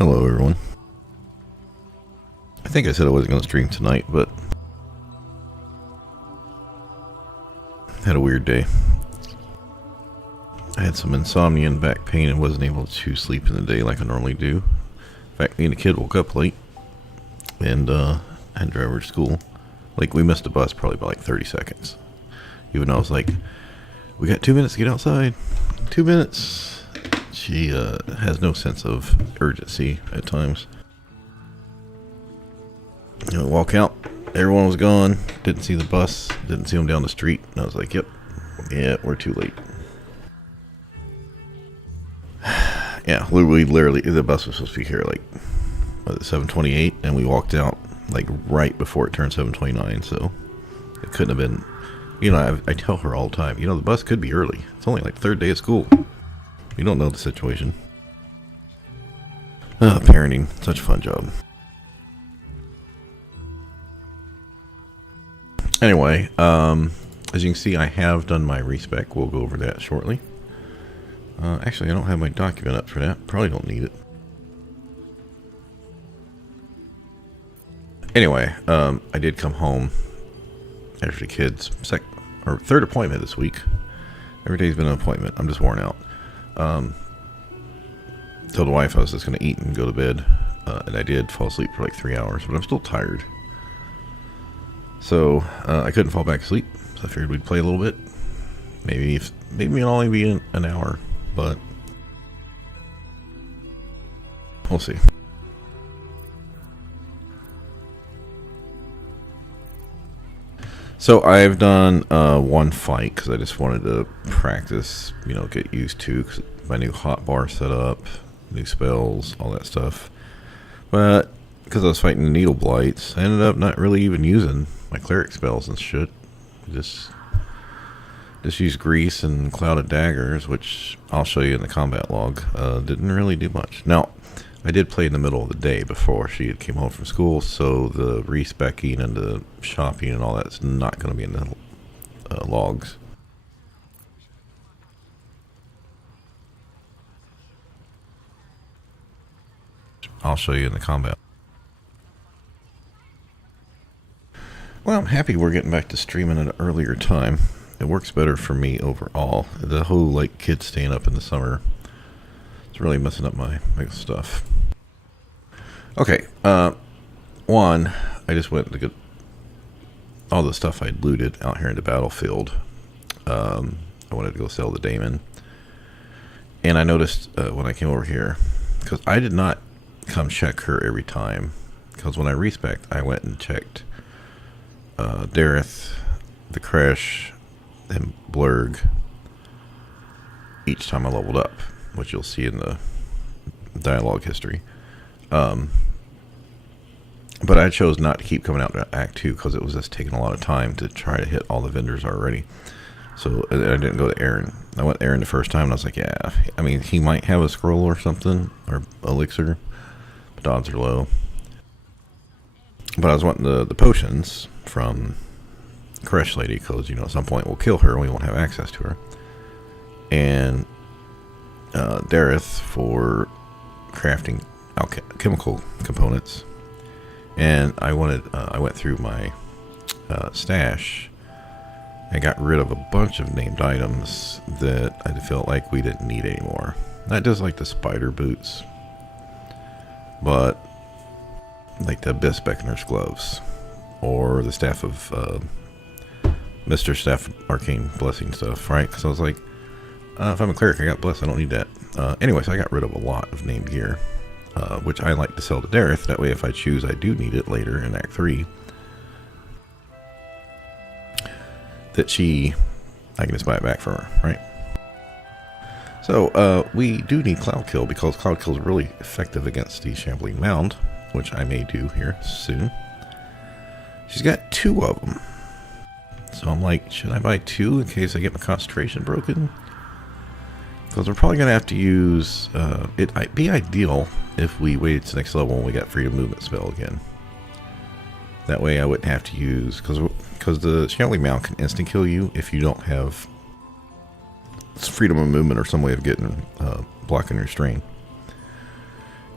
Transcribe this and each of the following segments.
Hello everyone. I think I said I wasn't going to stream tonight, but had a weird day. I had some insomnia and back pain and wasn't able to sleep in the day like I normally do. In fact, me and the kid woke up late and had to drive her to school. Like, we missed the bus probably by like 30 seconds. Even though I was like, we got 2 minutes to get outside. 2 minutes. She has no sense of urgency at times. You know, walk out, everyone was gone. Didn't see the bus, didn't see them down the street. And I was like, yeah, we're too late. Yeah, we literally, the bus was supposed to be here like 7:28, and we walked out like right before it turned 7:29. So it couldn't have been. You know, I tell her all the time, you know, the bus could be early. It's only like third day of school. You don't know the situation. Parenting, such a fun job. Anyway, as you can see, I have done my respec. We'll go over that shortly. Actually, I don't have my document up for that. Probably don't need it. Anyway, I did come home after the kids' third appointment this week. Every day's been an appointment. I'm just worn out. Told the wife I was just going to eat and go to bed. And I did fall asleep for like 3 hours, but I'm still tired. So, I couldn't fall back asleep. So I figured we'd play a little bit. Maybe it'll only be an hour, but we'll see. So I've done one fight because I just wanted to practice, you know, get used to my new hotbar setup, new spells, all that stuff. But because I was fighting the needle blights, I ended up not really even using my cleric spells and shit. Just use grease and clouded daggers, which I'll show you in the combat log. Didn't really do much. Now, I did play in the middle of the day before she had came home from school, so the respecking and the shopping and all that's not going to be in the logs. I'll show you in the combat. Well, I'm happy we're getting back to streaming at an earlier time. It works better for me overall. The whole, like, kids staying up in the summer, it's really messing up my stuff. Okay, one, I just went to get all the stuff I'd looted out here in the battlefield. I wanted to go sell the Daemon. And I noticed when I came over here, because I did not come check her every time, because when I respect, I went and checked Dareth, the Kresh, and Blurg each time I leveled up, which you'll see in the dialogue history. But I chose not to keep coming out to Act 2 because it was just taking a lot of time to try to hit all the vendors already. So I didn't go to Aaron. I went to Aaron the first time and I was like, yeah, I mean, he might have a scroll or something, or elixir, but odds are low. But I was wanting the potions from Kresh Lady because, you know, at some point we'll kill her and we won't have access to her. And Dareth for crafting chemical components. And I went through my stash and got rid of a bunch of named items that I felt like we didn't need anymore. Not just like the spider boots, but like the Abyss Beckoner's gloves or the staff of Mr. Staff Arcane Blessing stuff, right? Because I was like, if I'm a cleric, I got blessed, I don't need that. Anyway, so I got rid of a lot of named gear, which I like to sell to Dareth. That way, if I choose, I do need it later in Act 3. I can just buy it back from her, right? So, we do need Cloud Kill because Cloud Kill is really effective against the Shambling Mound, which I may do here soon. She's got 2 of them. So I'm like, should I buy 2 in case I get my concentration broken? Because we're probably going to have to use... it'd be ideal if we waited to the next level and we got Freedom Movement spell again. That way I wouldn't have to use... Because the Shambling Mound can instant kill you if you don't have freedom of movement or some way of getting blocking your strain.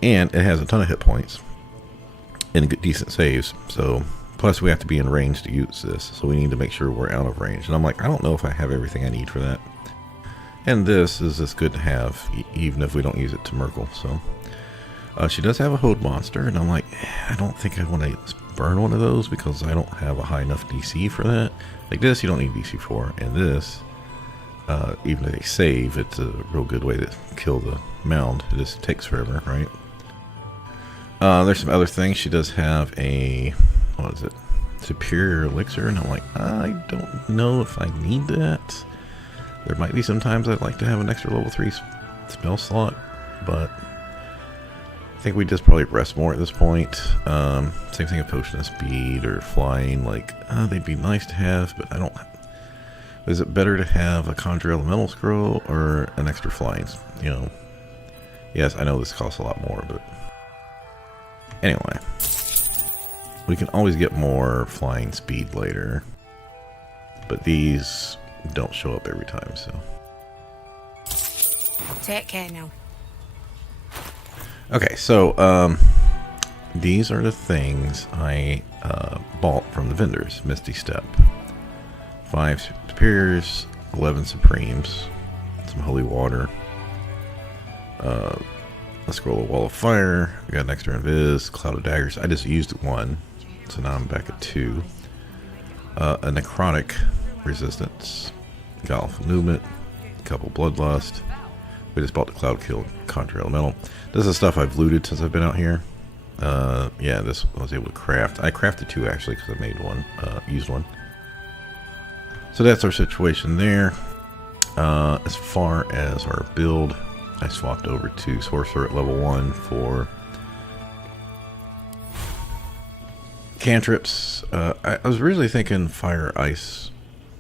And it has a ton of hit points and decent saves. So plus we have to be in range to use this, so we need to make sure we're out of range. And I'm like, I don't know if I have everything I need for that. And this is just good to have, even if we don't use it to Merkle. So she does have a Hode monster, and I'm like, I don't think I want to burn one of those because I don't have a high enough DC for that. Like this, you don't need DC for, and this, even if they save, it's a real good way to kill the mound. It just takes forever, right? There's some other things. She does have a, what is it? Superior elixir, and I'm like, I don't know if I need that. There might be some times I'd like to have an extra level 3 spell slot, but I think we just probably rest more at this point. Same thing with potion of speed or flying. Like, they'd be nice to have, but I don't. Is it better to have a conjure elemental scroll or an extra flying? You know, yes, I know this costs a lot more, but anyway, we can always get more flying speed later, but these don't show up every time, so. Take care now. Okay, so these are the things I bought from the vendors. Misty Step, 5 superiors, 11 supremes, some holy water, a scroll of wall of fire. I got an extra invis, cloud of daggers. I just used 1, so now I'm back at 2. A necrotic resistance, Golf movement, a couple bloodlust. We just bought the cloud kill conjure elemental. This is stuff I've looted since I've been out here. Yeah, this I was able to craft. I crafted 2 actually because I made 1, used 1. So that's our situation there. As far as our build, I swapped over to sorcerer at level 1 for cantrips. I was really thinking fire, ice,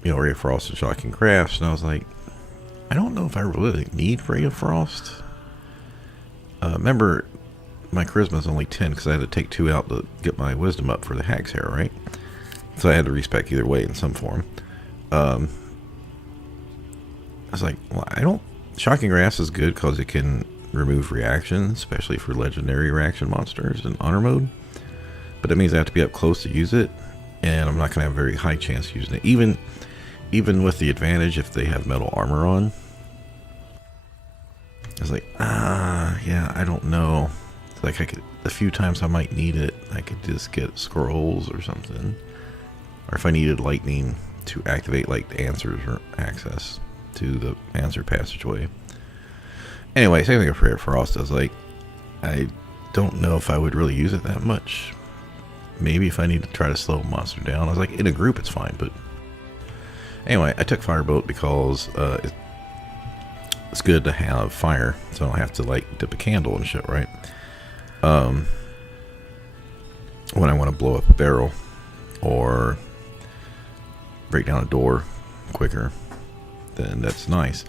you know, Ray of Frost and Shocking Crafts, and I was like, I don't know if I really need Ray of Frost. Remember, my charisma is only 10 because I had to take 2 out to get my wisdom up for the Hag's Hair, right? So I had to respec either way in some form. I was like, well, I don't. Shocking Grasp is good because it can remove reactions, especially for legendary reaction monsters in honor mode. But it means I have to be up close to use it, and I'm not going to have a very high chance using it. Even with the advantage if they have metal armor on. I was like, yeah, I don't know. It's like I could, a few times I might need it, I could just get scrolls or something. Or if I needed lightning to activate like the answers or access to the answer passageway. Anyway, same thing with Ray of Frost. I was like, I don't know if I would really use it that much. Maybe if I need to try to slow a monster down. I was like, in a group it's fine, but anyway, I took Firebolt because it's good to have fire, so I don't have to like dip a candle and shit, right? When I want to blow up a barrel or break down a door quicker, then that's nice.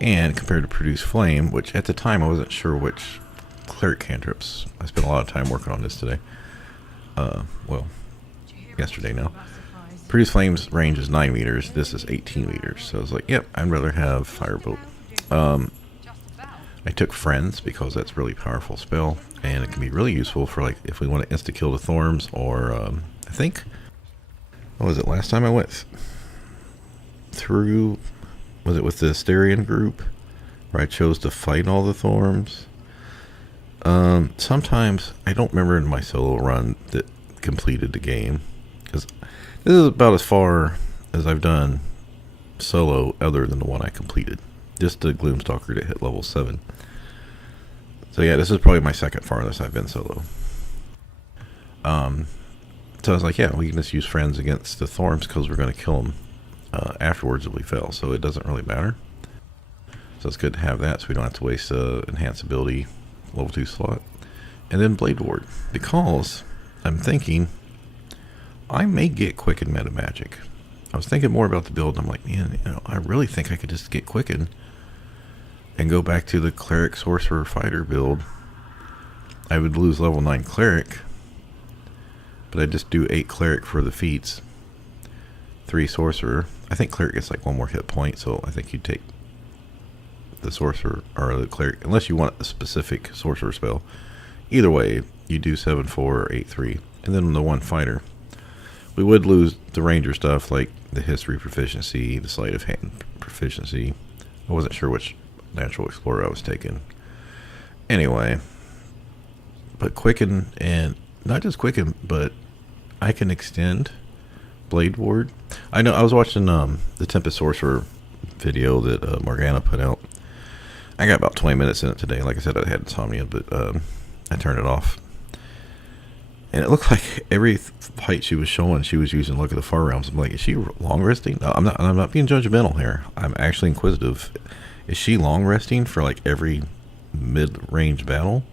And compared to Produce Flame, which at the time I wasn't sure which cleric cantrips. I spent a lot of time working on this today. Well, yesterday now. Produce Flame's range is 9 meters. This is 18 meters. So I was like, yep, I'd rather have Firebolt. I took Friends because that's a really powerful spell, and it can be really useful for like if we want to insta kill the Thorms, or I think, what was it last time I went through? Was it with the Asterian group where I chose to fight all the Thorms? Sometimes I don't remember in my solo run that completed the game, because this is about as far as I've done solo other than the one I completed. Just the Gloomstalker to hit level 7. So yeah, this is probably my second farthest I've been solo. So I was like, yeah, we can just use Friends against the Thorms because we're going to kill them afterwards if we fail, so it doesn't really matter. So it's good to have that so we don't have to waste enhanced ability level 2 slot. And then Blade Ward, because I'm thinking I may get Quicken meta magic. I was thinking more about the build, and I'm like, man, you know, I really think I could just get Quicken and go back to the Cleric Sorcerer Fighter build. I would lose level 9 Cleric, but I'd just do 8 Cleric for the feats, 3 Sorcerer. I think Cleric gets like 1 more hit point, so I think you'd take the Sorcerer or the Cleric, unless you want a specific Sorcerer spell. Either way, you do 7-4 or 8-3. And then the one fighter. We would lose the ranger stuff like the history proficiency, the sleight of hand proficiency. I wasn't sure which natural explorer I was taking. Anyway, but quicken, and not just quicken, but I can extend Blade Ward. I know I was watching the Tempest Sorcerer video that Morgana put out. I got about 20 minutes in it today. Like I said, I had insomnia, but I turned it off. And it looked like every fight she was showing, she was using Look at the Far Realms. I'm like, is she long resting? No, I'm not being judgmental here. I'm actually inquisitive. Is she long resting for like every mid-range battle?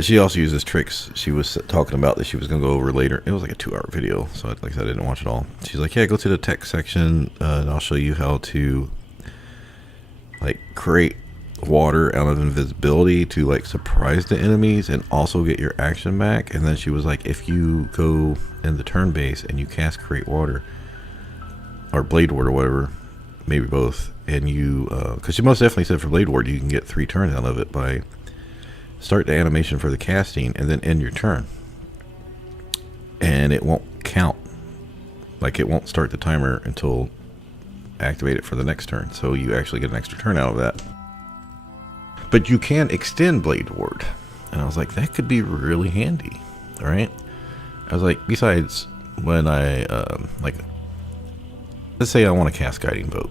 She also uses tricks she was talking about that she was going to go over later. It was like a 2-hour video, so like I said, I didn't watch it all. She's like, yeah, go to the tech section, and I'll show you how to like create water out of invisibility to like surprise the enemies and also get your action back. And then she was like, if you go in the turn base and you cast create water or blade ward or whatever, maybe both, and you because she most definitely said for blade ward you can get 3 turns out of it by start the animation for the casting and then end your turn, and it won't count, like it won't start the timer until activate it for the next turn, so you actually get an extra turn out of that. But you can extend Blade Ward. And I was like, that could be really handy. Alright? I was like, besides when I, like, let's say I want to cast Guiding Boat.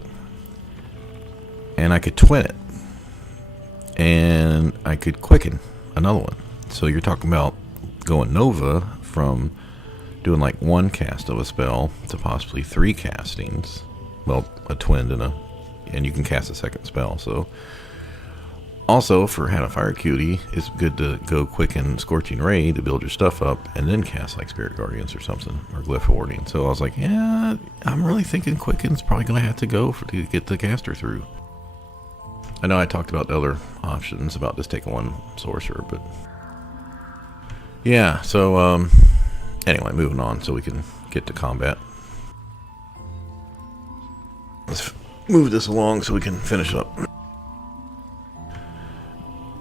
And I could twin it. And I could quicken another one. So you're talking about going Nova from doing like 1 cast of a spell to possibly 3 castings. Well, a twin and you can cast a second spell, so... Also, for Had a Fire Cutie, it's good to go Quicken Scorching Ray to build your stuff up and then cast like Spirit Guardians or something, or Glyph Warding. So I was like, yeah, I'm really thinking Quicken's probably going to have to go to get the caster through. I know I talked about the other options about just taking 1 sorcerer, but... Yeah, so, anyway, moving on so we can get to combat. Let's move this along so we can finish up.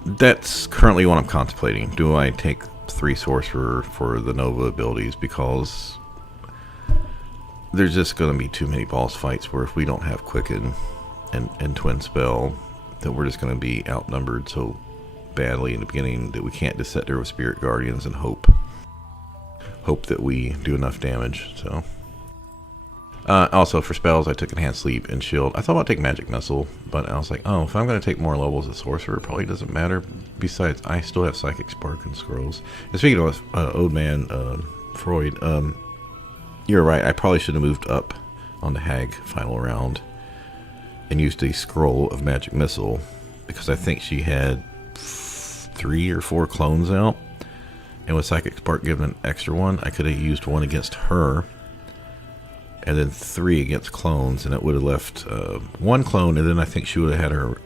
That's currently what I'm contemplating. Do I take 3 sorcerer for the Nova abilities? Because there's just going to be too many boss fights where if we don't have Quicken and Twin Spell, that we're just going to be outnumbered so badly in the beginning that we can't just sit there with Spirit Guardians and hope that we do enough damage. So also for spells, I took Enhanced Sleep and Shield. I thought about taking Magic Missile, but I was like, oh, if I'm going to take more levels as Sorcerer, it probably doesn't matter. Besides, I still have Psychic Spark and Scrolls. And speaking of Old Man Freud, you're right. I probably should have moved up on the Hag final round and used a Scroll of Magic Missile, because I think she had 3 or 4 clones out. And with Psychic Spark giving an extra one, I could have used 1 against her and then 3 against clones, and it would have left 1 clone, and then I think she would have had her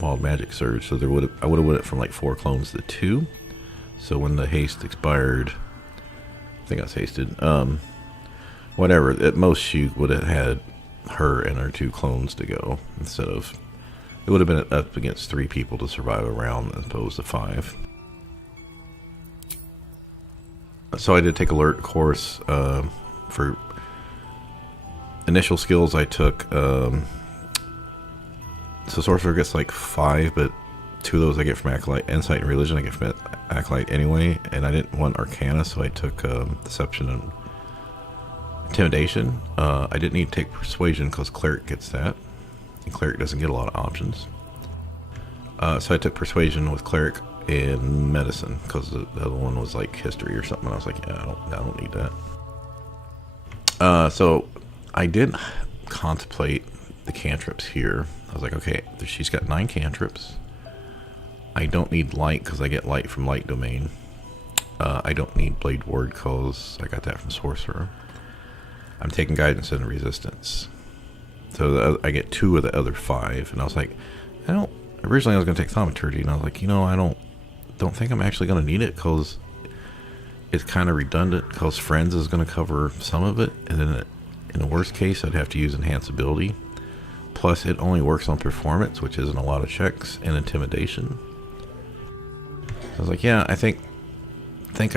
Wild Magic Surge, so I would have went it from like 4 clones to 2. So when the haste expired, I think I was hasted, whatever, at most she would have had her and her 2 clones to go, instead of, it would have been up against 3 people to survive a round as opposed to 5. So I did take Alert course for initial skills. I took so Sorcerer gets like 5, but 2 of those I get from Acolyte. Insight and Religion I get from Acolyte anyway, and I didn't want Arcana, so I took Deception and Intimidation. I didn't need to take Persuasion because Cleric gets that, and Cleric doesn't get a lot of options. So I took Persuasion with Cleric and Medicine because the other one was like History or something. I was like, yeah, I don't need that. So I did contemplate the cantrips here. I was like, okay, she's got 9 cantrips. I don't need Light because I get Light from Light Domain. I don't need Blade Ward because I got that from Sorcerer. I'm taking Guidance and Resistance. So I get 2 of the other 5. And I was like, originally I was going to take Thaumaturgy, and I was like, I don't think I'm actually going to need it because it's kind of redundant, because Friends is going to cover some of it, and then in the worst case I'd have to use Enhance Ability. Plus it only works on Performance, which isn't a lot of checks, and Intimidation. I was like, yeah, I think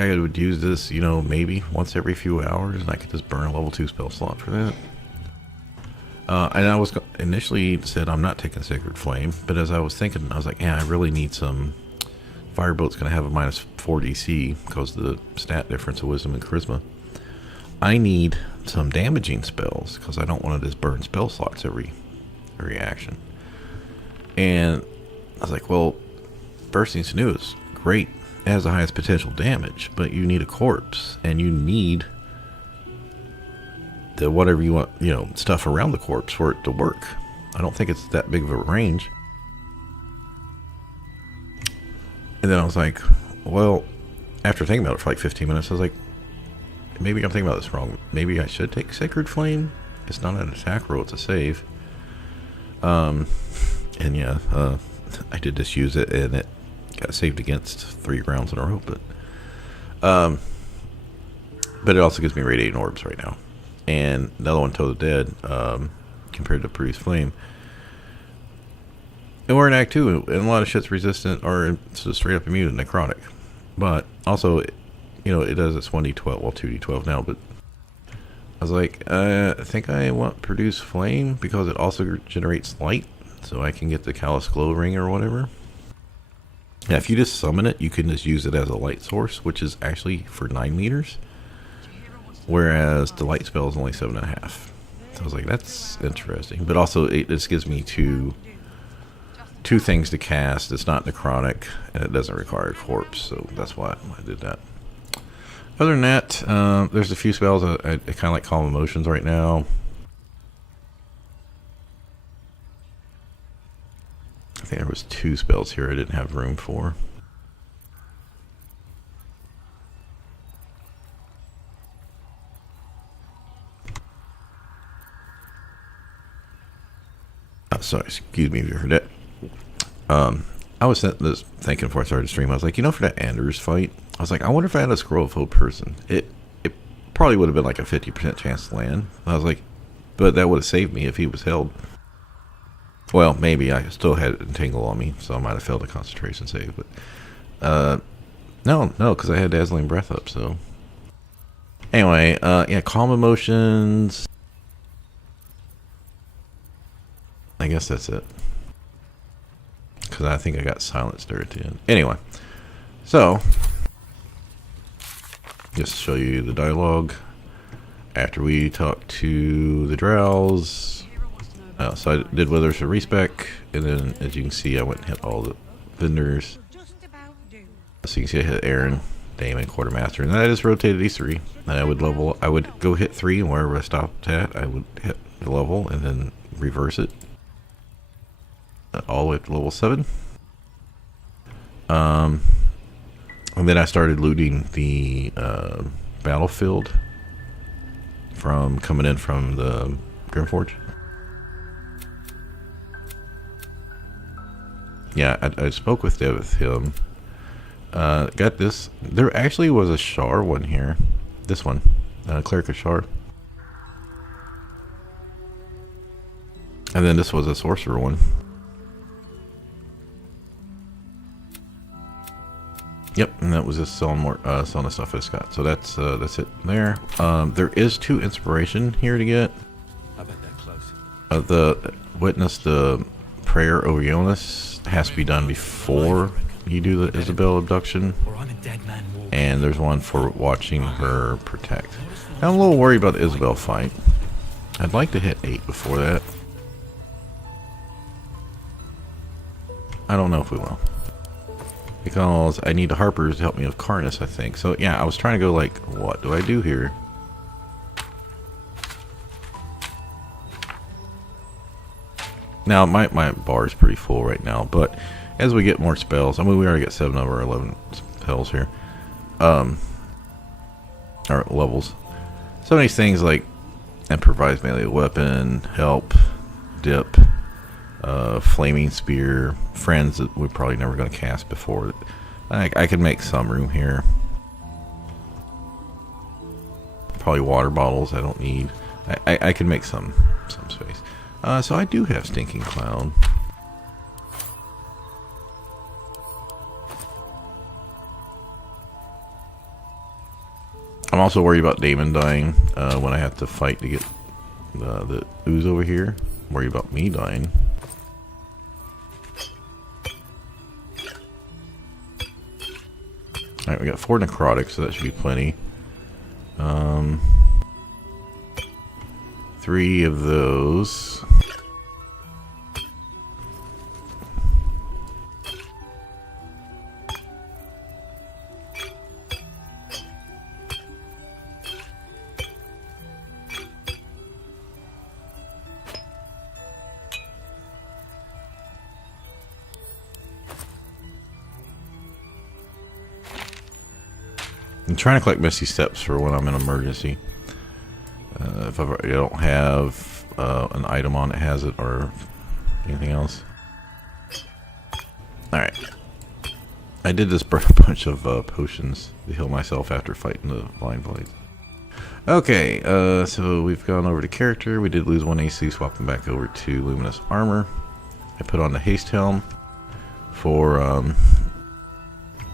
I would use this, you know, maybe once every few hours, and I could just burn a level 2 spell slot for that. And I was initially said I'm not taking Sacred Flame, but as I was thinking, I was like, yeah, I really need some. Fireboat's going to have a -4 DC because of the stat difference of Wisdom and Charisma. I need some damaging spells because I don't want to just burn spell slots every action. And I was like, well, Bursting Sinew is great. It has the highest potential damage, but you need a corpse, and you need the whatever you want, you know, stuff around the corpse for it to work. I don't think it's that big of a range. And then I was like, well, after thinking about it for like 15 minutes, I was like, maybe I'm thinking about this wrong. Maybe I should take Sacred Flame. It's not an attack roll, it's a save. And yeah, I did just use it, and it got saved against 3 rounds in a row. But it also gives me Radiating Orbs right now. And the other one, Toe of the Dead, compared to Produce Flame. And we're in Act 2, and a lot of shit's resistant or just straight up immune to Necrotic. But also, you know, it does its 1d12, well, 2d12 now, but I was like, I think I want Produce Flame because it also generates light, so I can get the Callous Glow Ring or whatever. Yeah, if you just summon it, you can just use it as a light source, which is actually for 9 meters, whereas the light spell is only 7.5. So I was like, that's interesting. But also, it just gives me two things to cast. It's not necrotic, and it doesn't require a corpse, so that's why I did that. Other than that, there's a few spells I kind of like Calm Emotions right now. I think there was 2 spells here I didn't have room for. Oh, sorry, excuse me if you heard that. I was thinking before I started the stream, I was like, you know, for that Anders fight, I was like, I wonder if I had a Scroll of Hope person. It probably would have been like a 50% chance to land. I was like, but that would have saved me if he was held. Well, maybe I still had Entangle on me, so I might have failed a concentration save. But no, because I had Dazzling Breath up. So anyway, yeah, Calm Emotions. I guess that's it. Because I think I got silenced there at the end. Anyway, so just to show you the dialogue after we talked to the Drows. So I did Withers for respec, and then as you can see, I went and hit all the vendors. So you can see I hit Aaron, Damon, Quartermaster, and then I just rotated these 3. And I would go hit 3, and wherever I stopped at, I would hit the level and then reverse it all the way up to level 7. And then I started looting the battlefield from coming in from the Grimforge. Yeah, I spoke with him. Got this. There actually was a Shar one here. This one. Cleric of Shar. And then this was a Sorcerer one. Yep, and that was just selling the stuff I just got. So that's it there. There is 2 inspiration here to get. I bet they're close. The witness the prayer over Jonas has to be done before you do the Isabel abduction, and there's one for watching her protect. Now, I'm a little worried about the Isabel fight. I'd like to hit 8 before that. I don't know if we will, because I need the Harpers to help me with Karnas, I think. So yeah, I was trying to go like, what do I do here? Now my bar is pretty full right now, but as we get more spells, I mean, we already got 7 of our 11 spells here, or levels. Some of these things like improvised melee weapon, help, dip, flaming spear, friends that we're probably never going to cast before. I can make some room here. Probably water bottles I don't need. I can make some space. So I do have Stinking Cloud. I'm also worried about Damon dying when I have to fight to get the ooze over here. I'm worried about me dying. Alright, we got 4 necrotics, so that should be plenty. 3 of those. I'm trying to collect Misty Steps for when I'm in emergency. If I don't have an item on that has it or anything else. Alright. I did just burn a bunch of potions to heal myself after fighting the Vine Blades. Okay, so we've gone over to character. We did lose 1 AC, swapping back over to Luminous Armor. I put on the Haste Helm for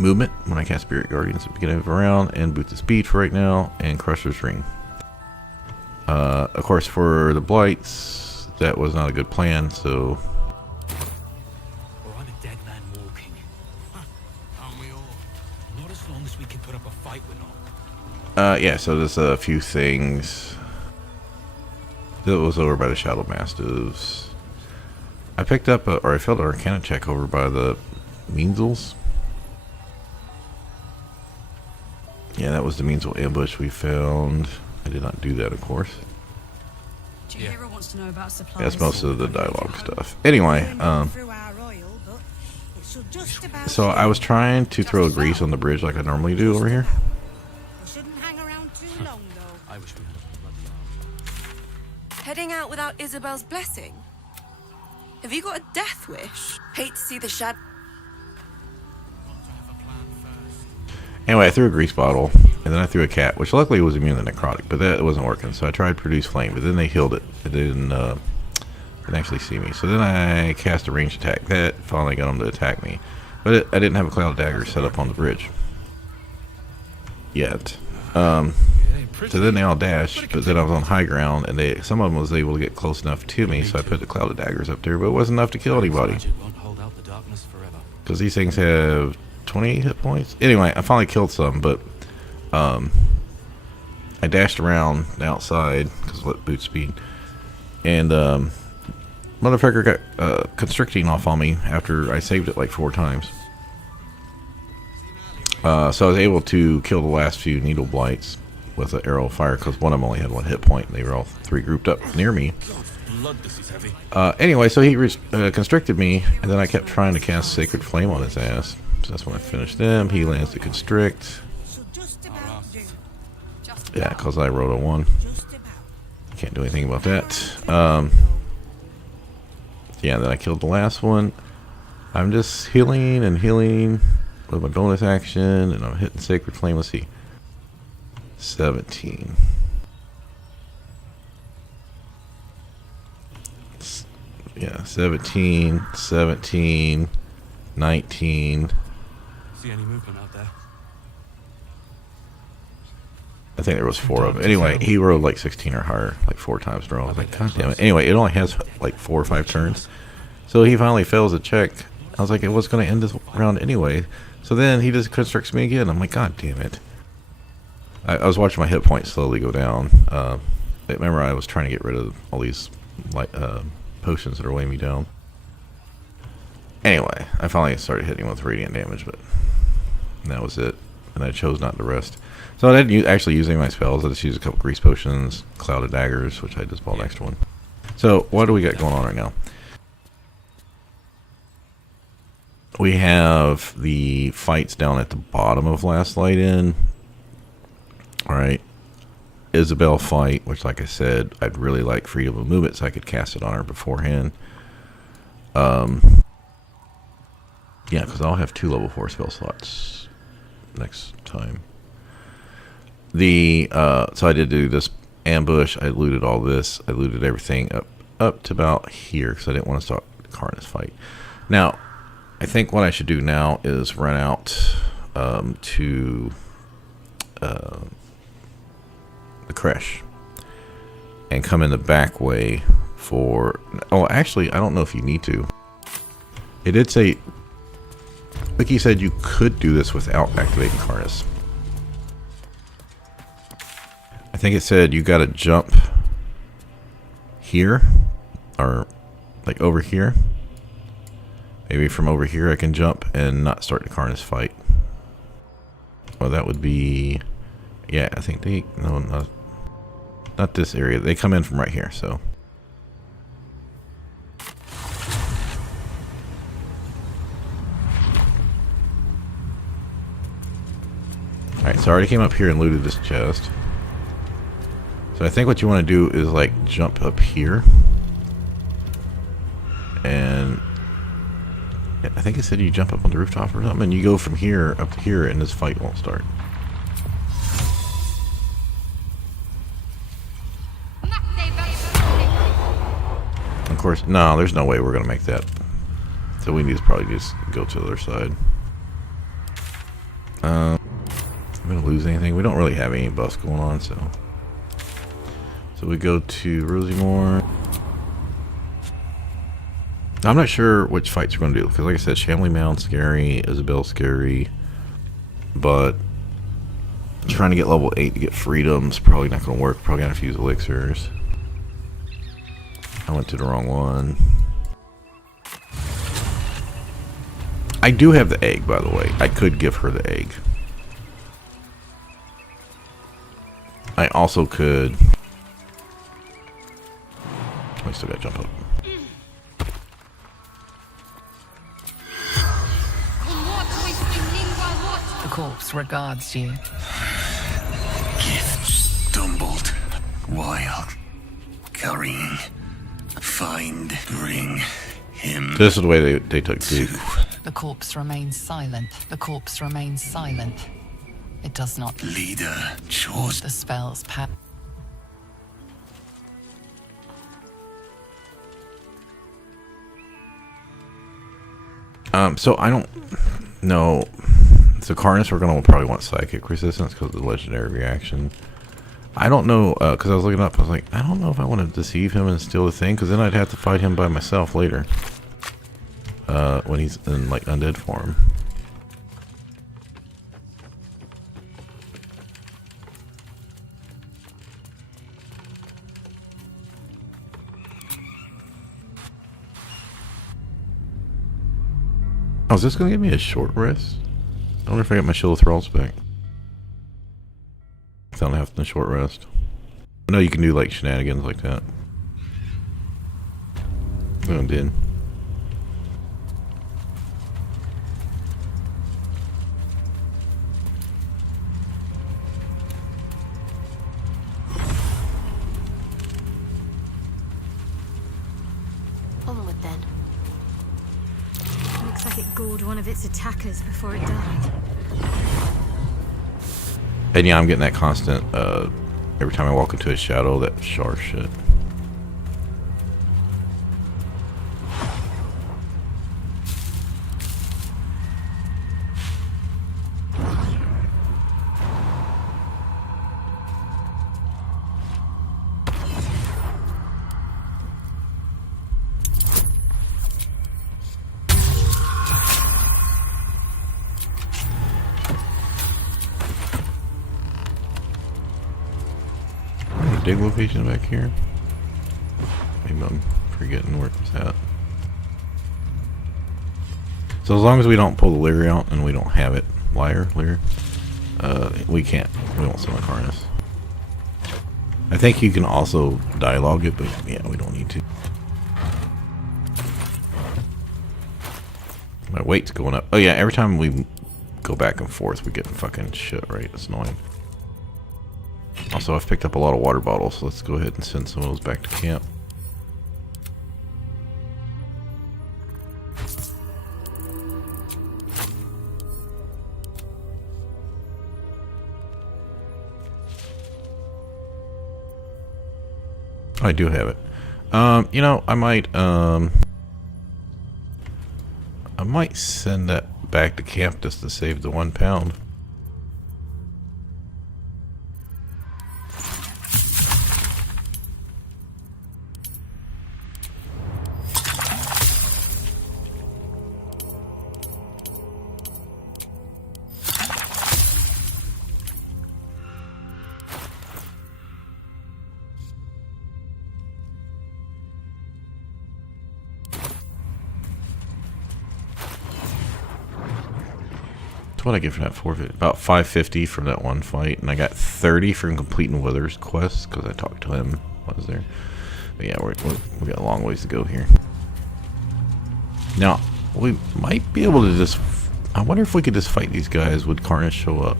movement when I cast Spirit Guardians at the beginning of the round, and Boots of Speed for right now, and Crusher's Ring. Of course, for the Blights, that was not a good plan, so... Or I'm a dead man walking. Aren't we all? Not as long as we can put up a fight, we're not. Yeah, so there's a few things. That was over by the Shadow Mastiffs. I picked up, or I failed an Arcana check over by the Meansels. Yeah, that was the Meansel ambush we found. I did not do that, of course. Jahira wants to know about supplies. That's most of the dialogue stuff. Anyway, so I was trying to throw grease on the bridge like I normally do over here. I wish we had a bloody arm. Heading out without Isabel's blessing? Have you got a death wish? Hate to see the shadow. Anyway, I threw a grease bottle, and then I threw a cat, which luckily was immune to necrotic, but that wasn't working. So I tried Produce Flame, but then they healed it. It didn't actually see me. So then I cast a ranged attack. That finally got them to attack me. But I didn't have a Cloud Dagger set up on the bridge yet. So then they all dashed, but then I was on high ground, and some of them was able to get close enough to me, so I put the Cloud of Daggers up there, but it wasn't enough to kill anybody. Because these things have 28 hit points. Anyway, I finally killed some, but I dashed around the outside because let boot speed, and motherfucker got constricting off on me after I saved it like 4 times. So I was able to kill the last few needle blights with an arrow of fire because one of them only had 1 hit point, and they were all 3 grouped up near me. Anyway, so he constricted me, and then I kept trying to cast Sacred Flame on his ass. So that's when I finished them. He lands to constrict. Yeah, because I rolled a 1. Can't do anything about that. Yeah, then I killed the last one. I'm just healing and healing with my bonus action, and I'm hitting Sacred Flame. Let's see. 17. Yeah, 17, 17, 19. See any movement out there? I think there was 4 of them. Anyway, he rolled like 16 or higher, like 4 times in a row. I was like, God damn it. Anyway, it only has like 4 or 5 turns. So he finally fails a check. I was like, it was going to end this round anyway. So then he just constricts me again. I'm like, God damn it. I was watching my hit points slowly go down. Remember, I was trying to get rid of all these potions that are weighing me down. Anyway, I finally started hitting with radiant damage, but that was it. And I chose not to rest. So I didn't actually use any of my spells. I just used a couple grease potions, Cloud of Daggers, which I just bought an extra one. So what do we got going on right now? We have the fights down at the bottom of Last Light Inn. Alright. Isabel fight, which like I said, I'd really like freedom of movement so I could cast it on her beforehand. Yeah, because I'll have 2 level 4 spell slots next time. So I did do this ambush. I looted all this. I looted everything up to about here because I didn't want to start Karna's fight. Now, I think what I should do now is run out to creche and come in the back way for... Oh, actually, I don't know if you need to. It did say... Wiki said you could do this without activating Harness. I think it said you gotta jump here, or like over here. Maybe from over here I can jump and not start the Harness fight. Well, that would be... Yeah, I think they... No, not this area. They come in from right here, so... Alright, so I already came up here and looted this chest. So I think what you want to do is like jump up here. And I think it said you jump up on the rooftop or something, and you go from here up to here and this fight won't start. Of course, no, there's no way we're going to make that. So we need to probably just go to the other side. I'm going to lose anything. We don't really have any buffs going on, so... So we go to Rosymore. I'm not sure which fights we're going to do, because like I said, Shamley Mound's scary, Isabel's scary, but trying to get level 8 to get freedom's probably not going to work. Probably going to have to use elixirs. I went to the wrong one. I do have the egg, by the way. I could give her the egg. I also could... I still gotta jump up. The corpse regards you. Gift stumbled, wild, carrying, find, bring him. This is the way they took Duke. The corpse remains silent. The corpse remains silent. It does not. Leader chose. The spell's power. So I don't know. So Karnas, we're gonna probably want psychic resistance because of the legendary reaction. I don't know, because I was looking up. I was like, I don't know if I want to deceive him and steal the thing, because then I'd have to fight him by myself later. When he's in like undead form. Oh, is this going to give me a short rest? I wonder if I get my Shield of Thralls back. I don't have the short rest. I know you can do like shenanigans like that. Oh, it did. Onward then. Looks like it gored one of its attackers before it died. And yeah, I'm getting that constant, every time I walk into a shadow, that sharp shit. Dig location back here. Maybe I'm forgetting where it's at. So as long as we don't pull the Lyre out and we don't have it, Lyre, we can't. We won't summon Karnas. I think you can also dialogue it, but yeah, we don't need to. My weight's going up. Oh yeah, every time we go back and forth, we get fucking shit, right? It's annoying. Also, I've picked up a lot of water bottles, so let's go ahead and send some of those back to camp. I do have it. You know, I might send that back to camp just to save the £1. what I get for that? 450, about 550 from that one fight, and I got 30 from completing Wither's quest because I talked to him. What was there? But yeah, we got a long ways to go here. Now we might be able to just. I wonder if we could just fight these guys. Would Carnage show up?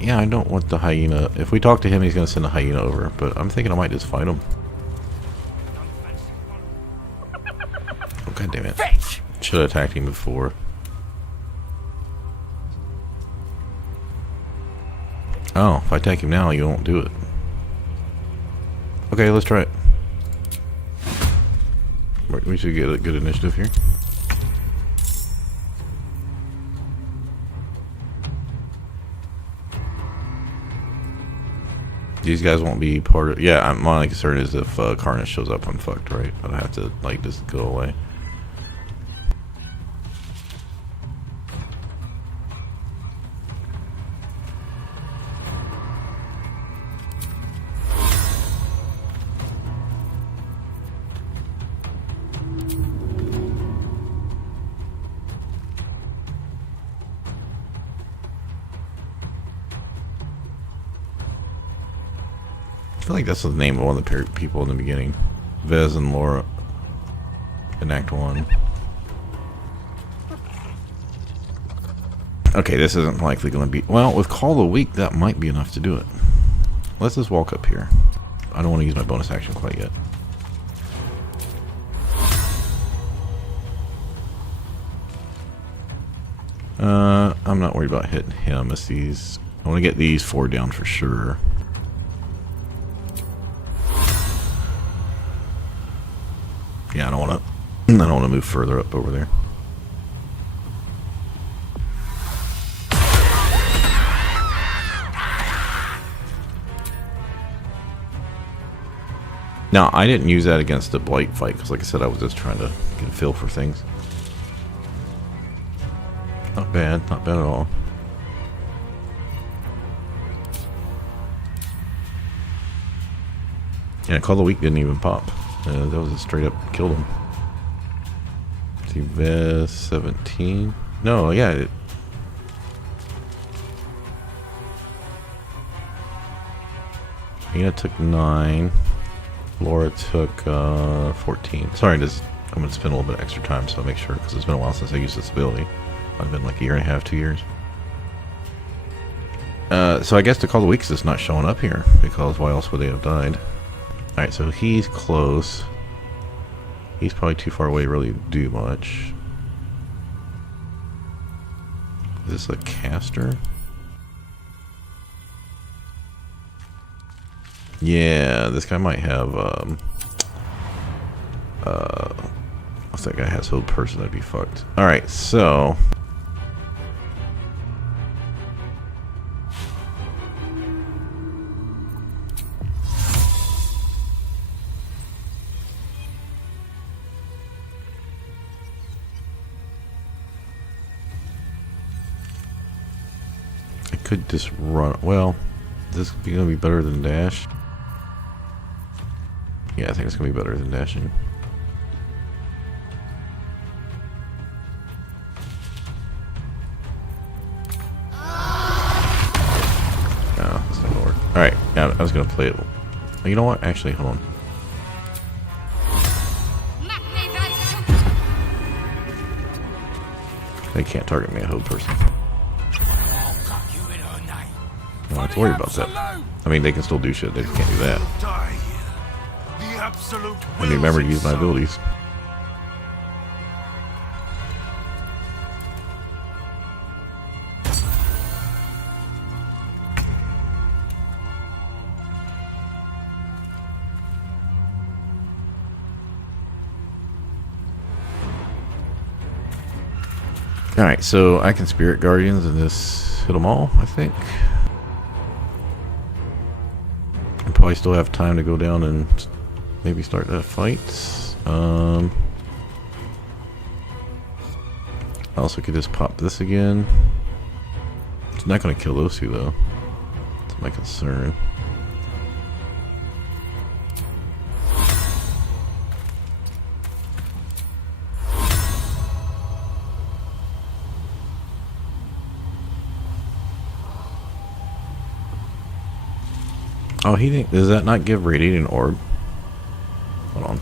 Yeah, I don't want the hyena. If we talk to him, he's going to send a hyena over. But I'm thinking I might just fight him. Oh, God damn it. Should have attacked him before. Oh, if I attack him now, you won't do it. Okay, let's try it. We should get a good initiative here. These guys won't be part of. Yeah, my only concern is if Carnage shows up, I'm fucked, right? I have to like just go away. I feel like that's the name of one of the people in the beginning. Vez and Laura in Act 1. Okay, this isn't likely going to be... Well, with Call of the Week, that might be enough to do it. Let's just walk up here. I don't want to use my bonus action quite yet. I'm not worried about hitting him. It's these... I want to get these 4 down for sure. Yeah, I don't want to move further up over there. Now, I didn't use that against the Blight fight because, like I said, I was just trying to get a feel for things. Not bad at all. Yeah, Call of the Week didn't even pop. That was a straight up killed him. See, Vez 17. No, yeah. Ina took 9. Laura took 14. Sorry, I'm going to spend a little bit of extra time so I'll make sure because it's been a while since I used this ability. Might have been like a year and a half, 2 years. So I guess the Call of the Week is just not showing up here because why else would they have died? Alright, so he's close. He's probably too far away to really do much. Is this a caster? Yeah, this guy might have, if that guy has Hope Person, that'd be fucked. Alright, so... could just run. Well, is this gonna be better than dash? Yeah, I think it's gonna be better than dashing. No, that's not gonna work. Alright, yeah, I was gonna play it. You know what? Actually, hold on. They can't target me, a Hope Person. I don't have to worry about that. I mean, they can still do shit. They can't do that. I need to remember to use my abilities. Alright, so I can Spirit Guardians and just hit them all, I think. Probably still have time to go down and maybe start that fight. I also could just pop this again. It's not going to kill those two though. That's my concern. Oh, he didn't. Does that not give radiating orb? Hold on.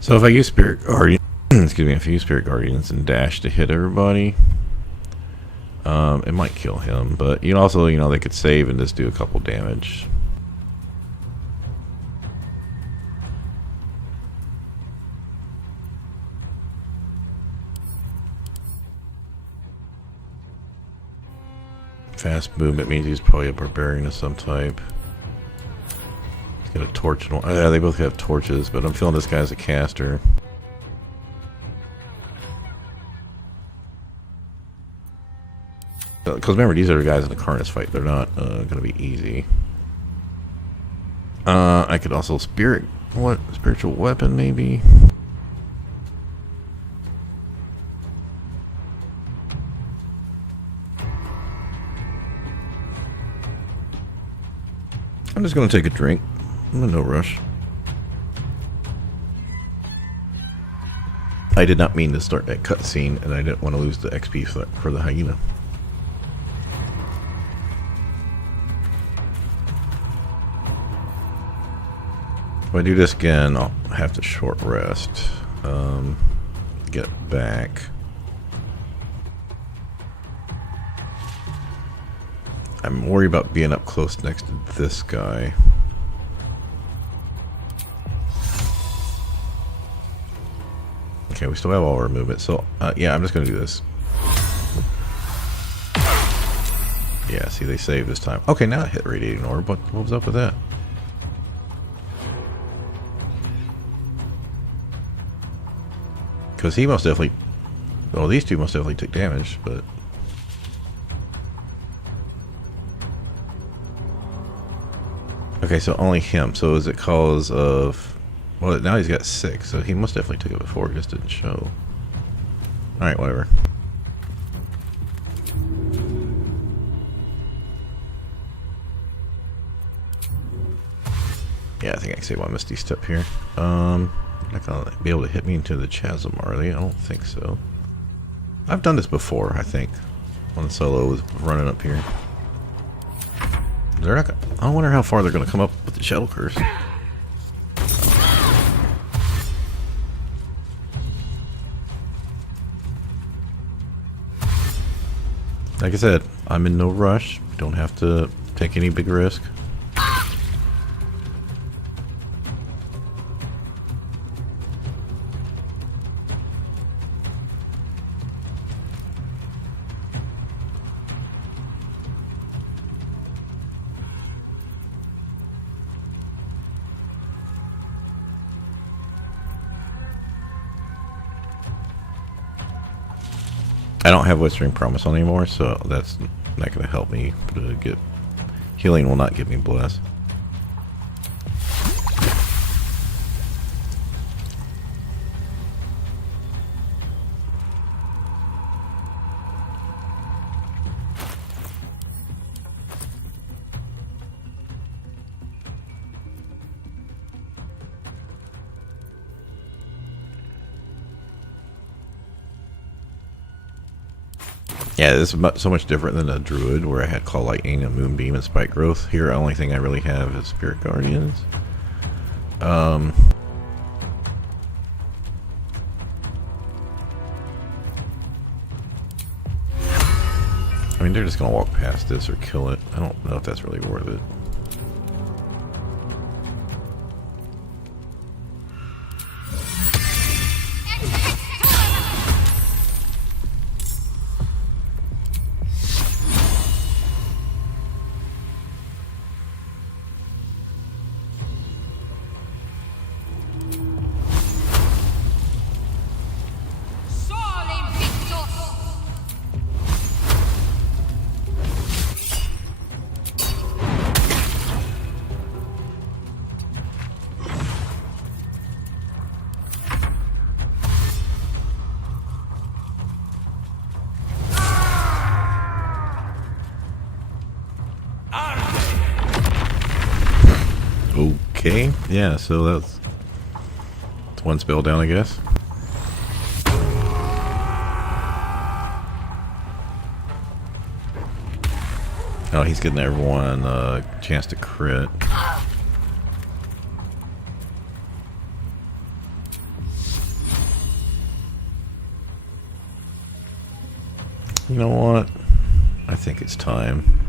So if I use Spirit Guardian, excuse me, if I use Spirit Guardians and dash to hit everybody, it might kill him. But you also, you know, they could save and just do a couple damage. Fast movement means he's probably a barbarian of some type. Got a torch. Yeah, they both have torches, but I'm feeling this guy's a caster. Because remember, these are the guys in the Carnus fight. They're not going to be easy. I could also spiritual weapon maybe. I'm just going to take a drink. I'm in no rush. I did not mean to start that cutscene, and I didn't want to lose the XP for the hyena. If I do this again, I'll have to short rest. Get back. I'm worried about being up close next to this guy. Okay, we still have all our movement, so yeah, I'm just gonna do this. Yeah, see, they saved this time. Okay, now I hit radiating orb. What was up with that? Because he most definitely, well, these two most definitely took damage, but okay, so only him. So is it cause of? Well, now he's got 6, so he most definitely took it before. It just didn't show. All right, whatever. Yeah, I think I can save my Misty Step here. Not gonna be able to hit me into the chasm, are they? I don't think so. I've done this before, I think, when Solo was running up here. They're not. I wonder how far they're gonna come up with the Shadow Curse. Like I said, I'm in no rush. We don't have to take any big risk. I don't have Withering Promise on anymore, so that's not going to help me get healing. Will not give me bless. Yeah, this is so much different than a druid where I had Call Lightning, a Moonbeam, and Spike Growth. Here, the only thing I really have is Spirit Guardians. I mean, they're just going to walk past this or kill it. I don't know if that's really worth it. Okay, yeah, so that's one spell down, I guess. Oh, he's getting everyone a chance to crit. You know what? I think it's time.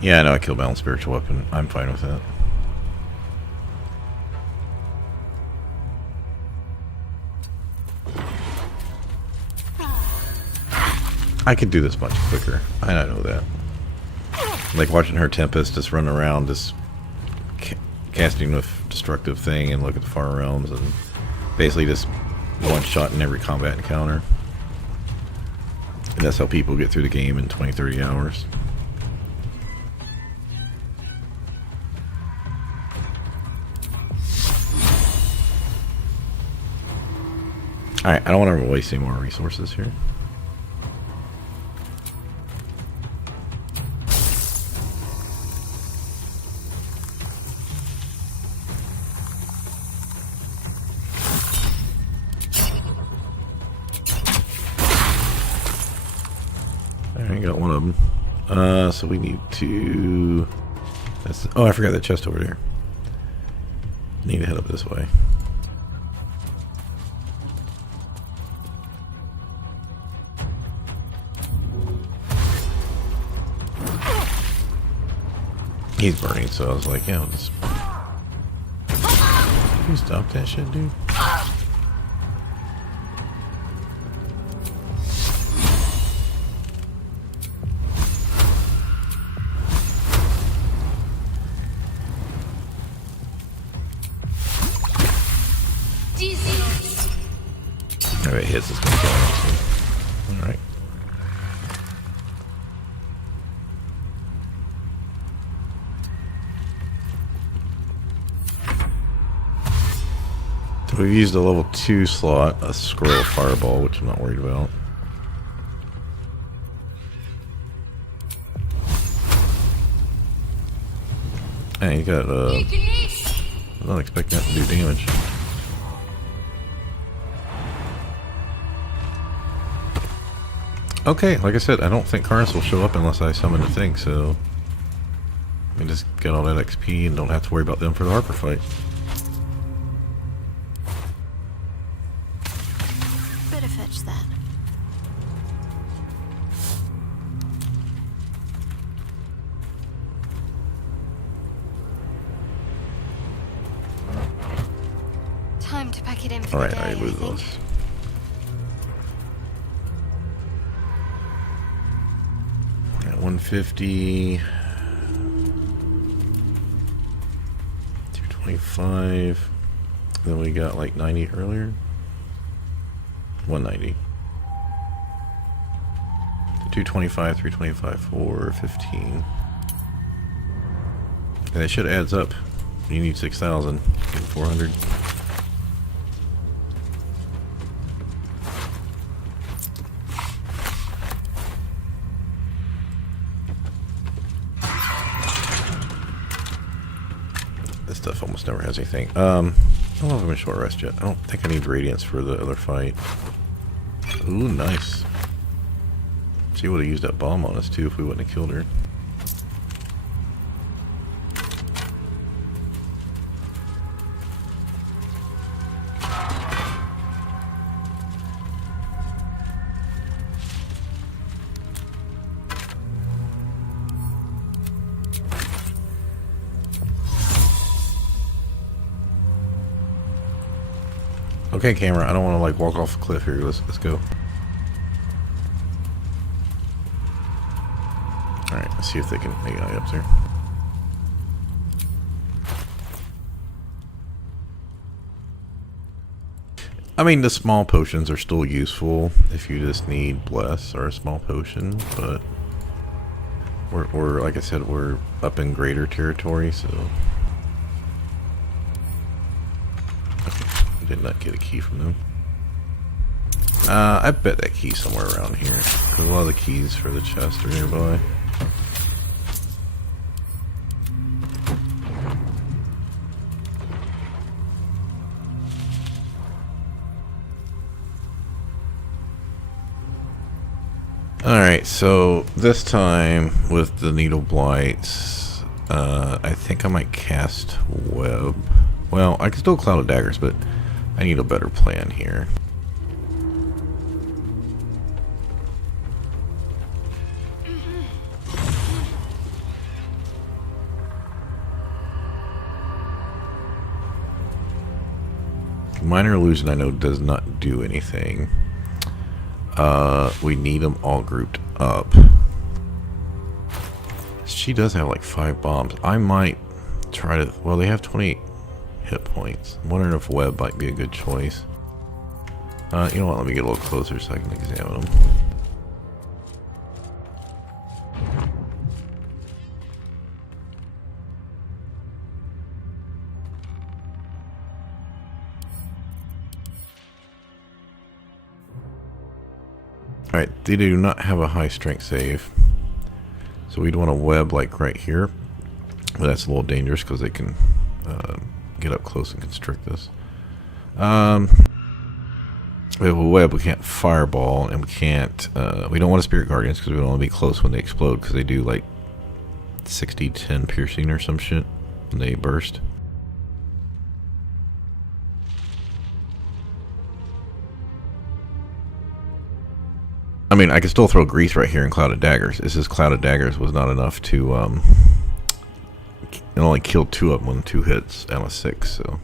Yeah, I know I killed my own spiritual weapon. I'm fine with that. I could do this much quicker. I know that. Like watching her Tempest just run around, just casting a destructive thing and look at the far realms and basically just one shot in every combat encounter. And that's how people get through the game in 20-30 hours. Alright, I don't want to waste any more resources here. Alright, got one of them. So we need to... oh, I forgot that chest over there. Need to head up this way. He's burning, so I was like, yeah, let's... Can you stop that shit, dude? If it hits, it's gonna kill him. Alright. We've used a level 2 slot, a scroll fireball, which I'm not worried about. Hey, you got, I'm not expecting that to do damage. Okay, like I said, I don't think Karnas will show up unless I summon the thing, so... I just get all that XP and don't have to worry about them for the Harper fight. Time to pack it in for Alright, the day, I lose think. those. At 150. 225. Then we got like 90 earlier. 190. 225, 325, 415. And that shit adds up. You need 6,000. Get 400. This stuff almost never has anything. I don't know if I'm in short rest yet. I don't think I need radiance for the other fight. Ooh, nice. She would have used that bomb on us too if we wouldn't have killed her. Okay, camera, I don't want to like walk off a cliff here. Let's go. Alright, let's see if they can make it up there. I mean, the small potions are still useful if you just need Bless or a small potion, but we're like I said, we're up in greater territory, so... Okay, I did not get a key from them. I bet that key's somewhere around here, because a lot of the keys for the chest are nearby. Alright, so this time with the needle blights, I think I might cast web. Well, I can still cloud of daggers, but I need a better plan here. Minor illusion I know does not do anything. We need them all grouped up. She does have like 5 bombs. I might try to... Well, they have 28 hit points. I'm wondering if web might be a good choice. You know what? Let me get a little closer so I can examine them. Alright, they do not have a high strength save. So we'd want a web like right here. But that's a little dangerous because they can get up close and constrict us. We have a web, we can't fireball, and we can't... we don't want to spirit guardians because we don't want to be close when they explode because they do like 60-10 piercing or some shit when they burst. I mean, I could still throw grease right here in Cloud of Daggers. It's just Cloud of Daggers was not enough to, it only killed 2 of them with 2 hits out of 6, so.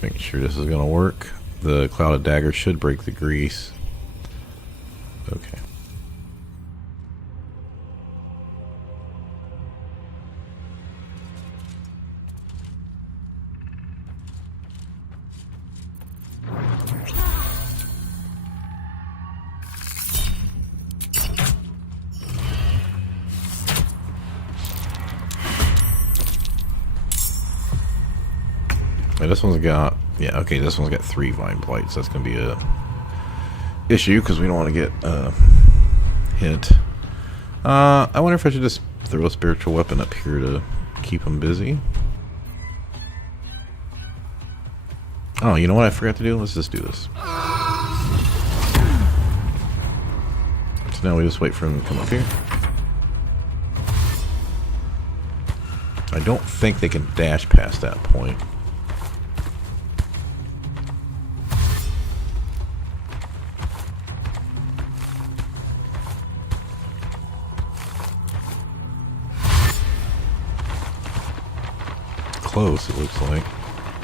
Making sure this is gonna work. The Cloud of Daggers should break the grease. Okay. This one's got, yeah, okay, this one's got 3 vine blights. That's gonna be a issue because we don't want to get hit. I wonder if I should just throw a spiritual weapon up here to keep them busy. Oh, you know what I forgot to do? Let's just do this. So now we just wait for him to come up here. I don't think they can dash past that point. Close, it looks like.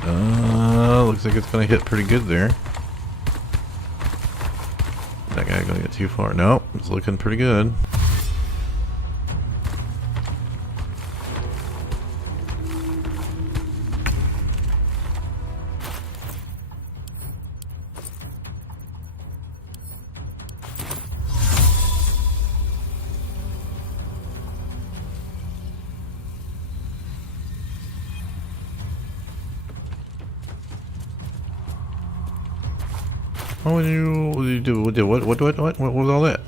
Looks like it's gonna hit pretty good there. That guy gonna get too far? Nope, it's looking pretty good. What did you do? What was all that?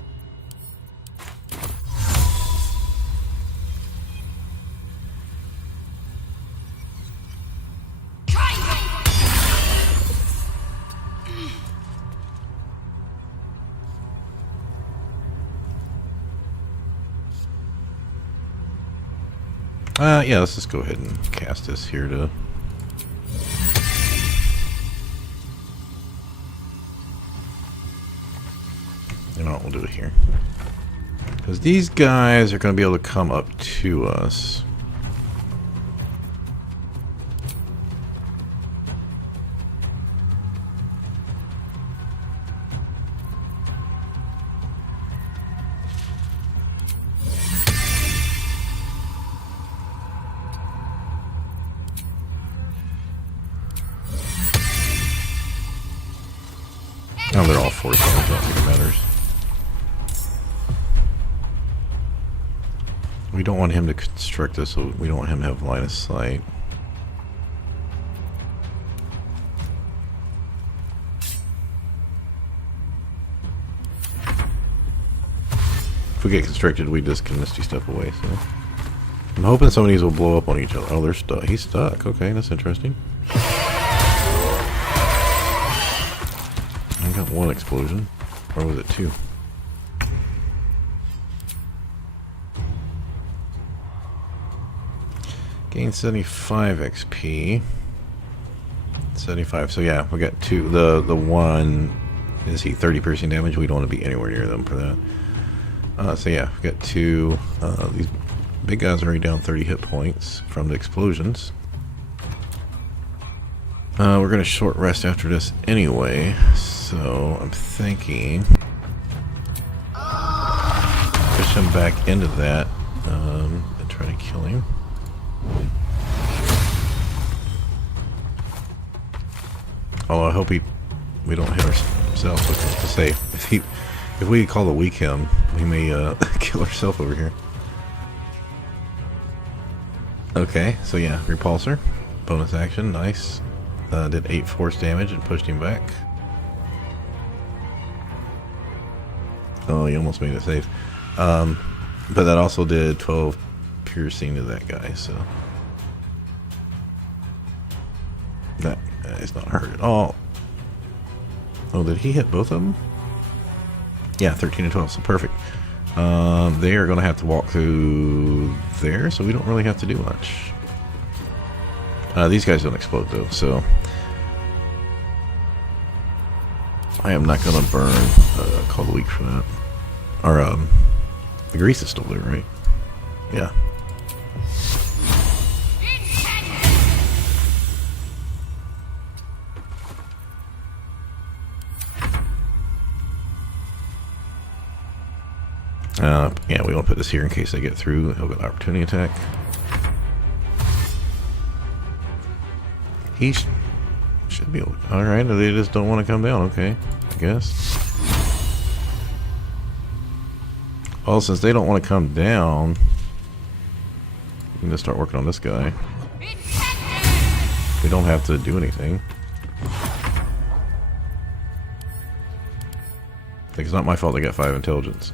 Yeah, let's just go ahead and cast this here to... You know what, we'll do it here. Because these guys are going to be able to come up to us. Oh, they're all forced. I don't think it matters. We don't want him to construct this, so we don't want him to have line of sight. If we get constricted, we just can misty step away, so... I'm hoping some of these will blow up on each other. Oh, they're stuck. He's stuck. Okay, that's interesting. I got one explosion. Or was it two? Gain 75 XP. 75. So yeah, we got two. The one is he 30 piercing damage. We don't want to be anywhere near them for that. So yeah, we got two. These big guys are already down 30 hit points from the explosions. We're gonna short rest after this anyway. So I'm thinking push him back into that and try to kill him. Oh, I hope we don't hit ourselves. To say if we call the weak him, we may kill ourselves over here. Okay, so yeah, repulsor, bonus action, nice. Did 8 force damage and pushed him back. Oh, he almost made it safe. But that also did 12 piercing to that guy, so that is not hurt at all. Oh, did he hit both of them? Yeah, 13 and 12, so perfect. They are going to have to walk through there, so we don't really have to do much. These guys don't explode though, so I am not going to burn Call the Weak for that. Or the grease is still there, right? Yeah. Yeah, we want to put this here in case they get through. He'll get an opportunity attack. He should be able to. Alright, they just don't want to come down. Okay, I guess. Well, since they don't want to come down, we can just start working on this guy. We don't have to do anything. It's not my fault they got 5 intelligence.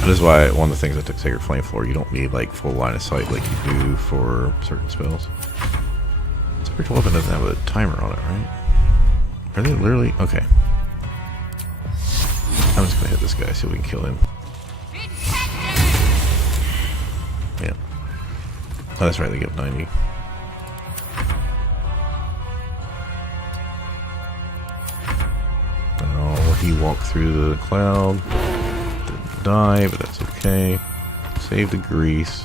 That is why one of the things I took Sacred Flame for, you don't need like full line of sight like you do for certain spells. Spiritual Weapon doesn't have a timer on it, right? Are they literally? Okay. I'm just gonna hit this guy, see if we can kill him. Yeah. Oh, that's right, they give 90. Oh, we're he walked through the cloud. Didn't die, but that's okay. Save the grease.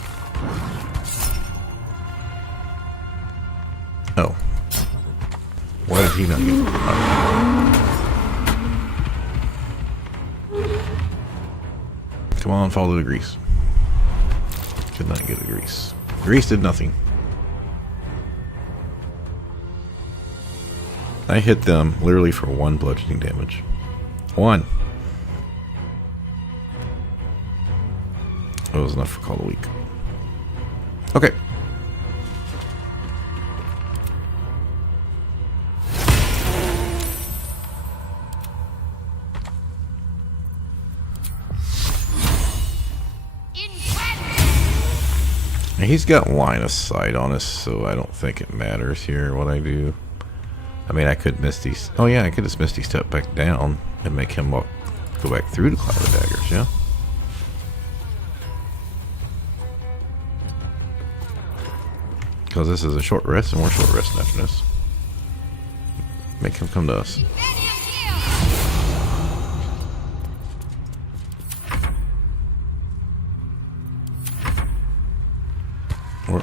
Oh. Why did he not get... Come on, follow the grease. Could not get the grease. Grease did nothing. I hit them literally for 1 bludgeoning damage. 1. That was enough for Call of the Week. Okay. He's got line of sight on us, so I don't think it matters here what I do. I mean, I could Misty... Oh yeah, I could just Misty step back down and make him walk, go back through the Cloud of Daggers, yeah? Because this is a short rest, and we're short resting after this. Make him come to us.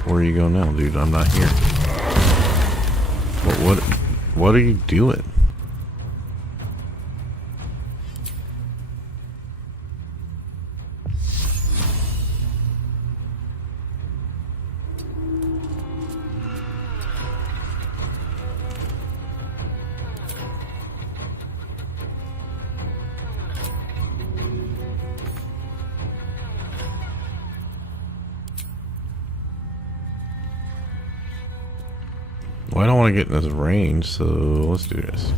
Where are you going now, dude? I'm not here. What are you doing? Well, I don't want to get in his range, so let's do this.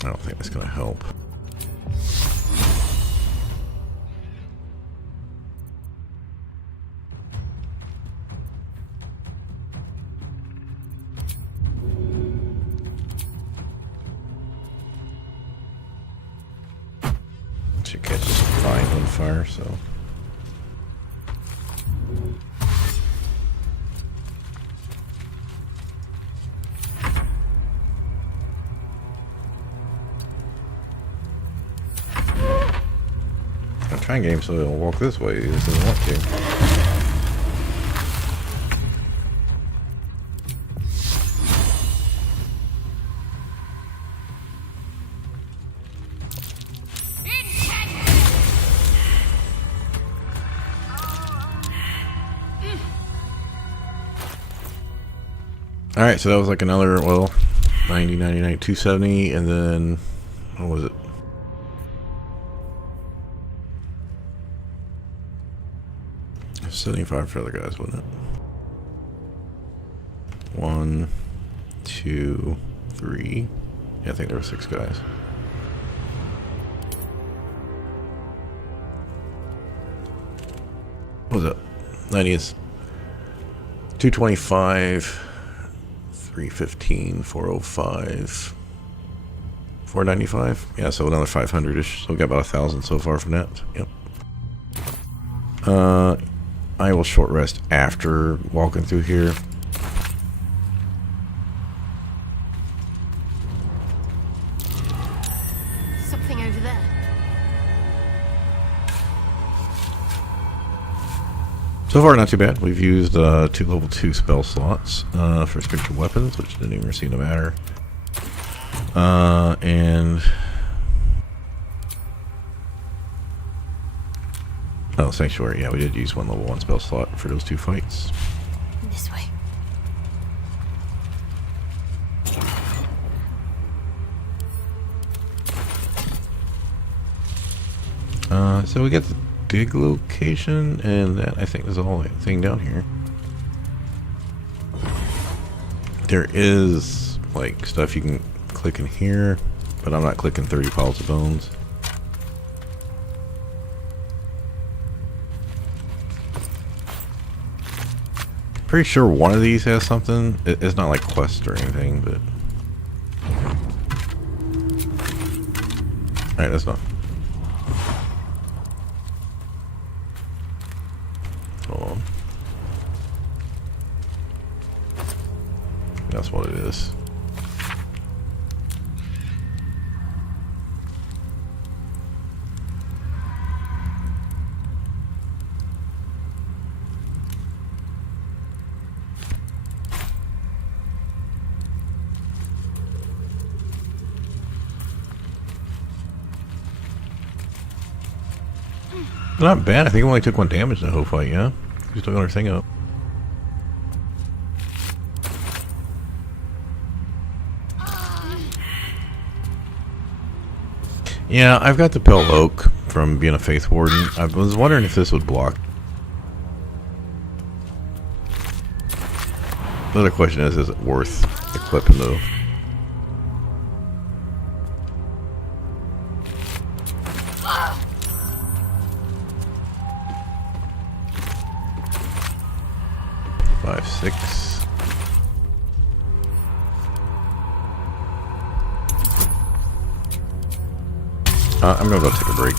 I don't think that's going to help. Should catch this vine on fire, so... Trying game so he'll walk this way. He just doesn't want to. Alright, so that was like another, well, 90, 99, 270, and then, what was it? $75 for other guys, wasn't it? 1, 2, 3. Yeah, I think there were 6 guys. What was it? 90 is 225, 315, 405, 495. Yeah, so another 500-ish. So we got about 1,000 so far from that. Yep. I will short rest after walking through here. Something over there. So far, not too bad. We've used 2 level 2 spell slots for spiritual weapons, which didn't even seem to matter. And oh, Sanctuary. Yeah, we did use 1 level 1 spell slot for those 2 fights. This way. So we get the dig location, and that I think is the whole thing down here. There is like stuff you can click in here, but I'm not clicking 30 piles of bones. Pretty sure one of these has something. It's not like quest or anything, but alright, that's not. Hold on. That's what it is. Not bad. I think we only took 1 damage in the whole fight, yeah? We still got our thing up. Yeah, I've got the Pale Oak from being a Faith Warden. I was wondering if this would block. The other question is it worth equipping though? Five, 6. I'm gonna go take a break.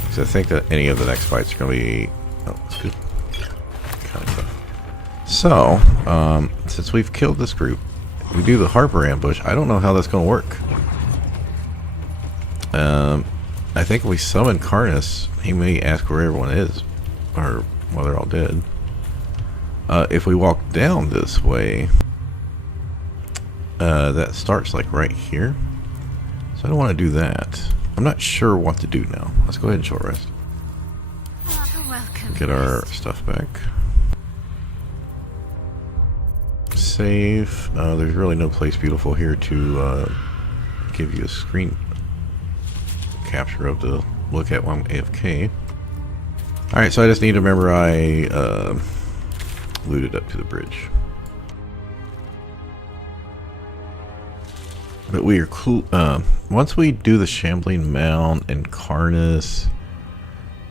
Because I think that any of the next fights are gonna be. Oh, that's good. Kind of tough. So, since we've killed this group, we do the Harper ambush. I don't know how that's gonna work. I think if we summon Karnas, he may ask where everyone is, or well, they're all dead. If we walk down this way, that starts like right here. So I don't want to do that. I'm not sure what to do now. Let's go ahead and short rest. Welcome. Get our stuff back. Save. There's really no place beautiful here to give you a screen capture of the look at while I'm AFK. Alright, so I just need to remember I looted up to the bridge. But we are cool. Once we do the Shambling Mound and Karnas,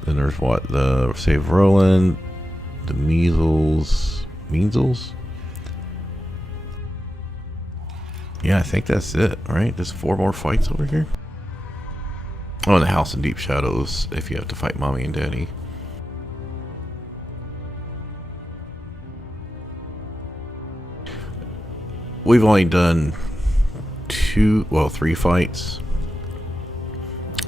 then there's what? The Save Roland, the Measles. Yeah, I think that's it, right? There's 4 more fights over here. Oh, and the House in Deep Shadows if you have to fight Mommy and Daddy. We've only done 3 fights.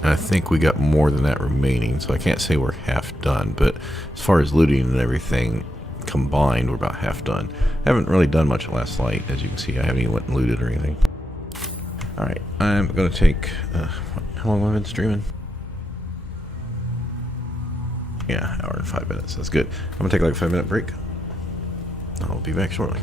And I think we got more than that remaining, so I can't say we're half done, but as far as looting and everything combined, we're about half done. I haven't really done much last night, as you can see. I haven't even went and looted or anything. Alright, I'm gonna take how long have I been streaming? Yeah, hour and 5 minutes. That's good. I'm gonna take like a 5-minute break. I'll be back shortly.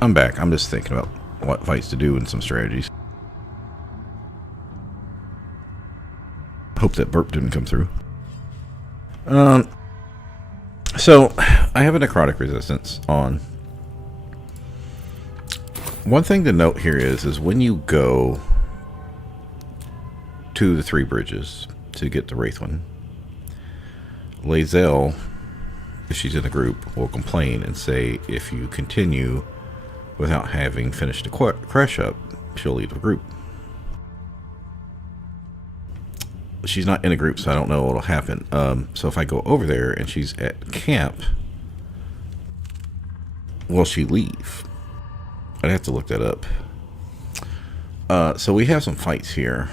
I'm back. I'm just thinking about what fights to do and some strategies. Hope that burp didn't come through. So I have a necrotic resistance on. One thing to note here is when you go to the 3 bridges to get the Wraith one, Lae'zel, if she's in a group, will complain and say if you continue without having finished a crash up, she'll leave the group. She's not in a group, so I don't know what'll happen. So if I go over there and she's at camp, will she leave? I'd have to look that up. So we have some fights here.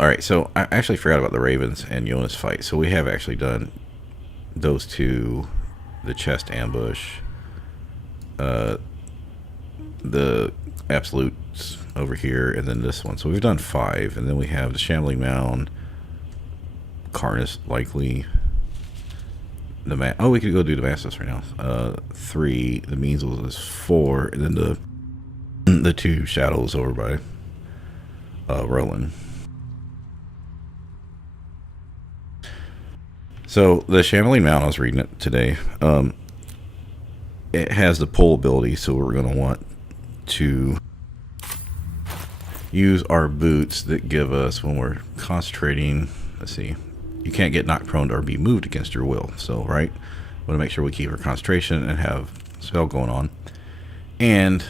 Alright, so I actually forgot about the Ravens and Jonas fight. So we have actually done those two, the chest ambush, the absolutes over here, and then this one. So we've done 5, and then we have the Shambling Mound, Carnus likely, we could go do the Damascus right now. 3, the Measles is 4, and then the 2 Shadows over by Roland. So the Shambling Mound, I was reading it today. It has the pull ability, so we're going to want to use our boots that give us, when we're concentrating, let's see, you can't get knocked prone or be moved against your will. So, right, we want to make sure we keep our concentration and have spell going on. And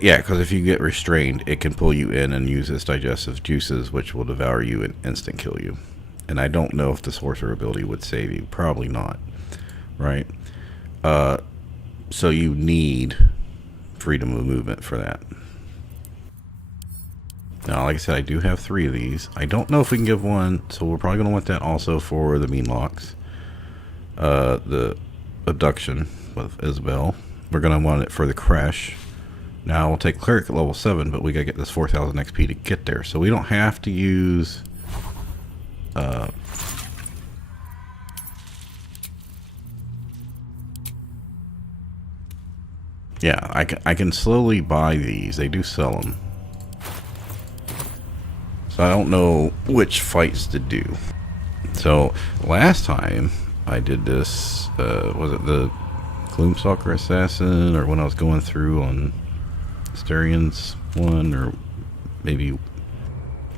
yeah, because if you get restrained, it can pull you in and use its digestive juices, which will devour you and instant kill you. And I don't know if the sorcerer ability would save you. Probably not. Right? So you need freedom of movement for that. Now, like I said, I do have 3 of these. I don't know if we can give one, so we're probably going to want that also for the mean locks. The abduction with Isabel. We're going to want it for the crash. Now, we'll take Cleric at level 7, but we got to get this 4,000 XP to get there. So we don't have to use... yeah, I can slowly buy these. They do sell them. So I don't know which fights to do. So last time I did this, was it the Gloomstalker Assassin, or when I was going through on Asterian's one, or maybe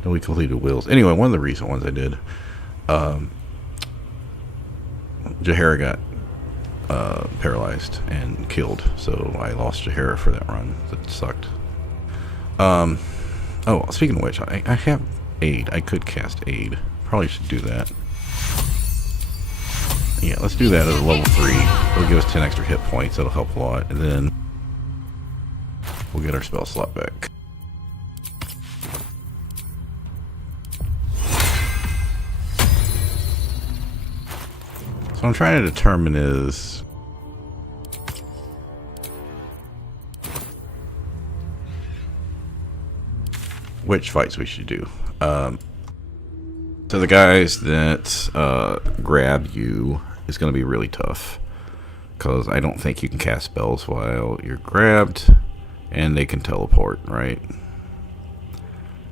no, we completed Wills. Anyway, one of the recent ones I did, Jaheira got paralyzed and killed, so I lost Jaheira for that run. That sucked. Oh, speaking of which, I have aid. I could cast aid. Probably should do that. Yeah, let's do that at a level 3. It'll give us 10 extra hit points. That'll help a lot, and then we'll get our spell slot back. So what I'm trying to determine is which fights we should do. So the guys that grab you is going to be really tough, because I don't think you can cast spells while you're grabbed, and they can teleport, right?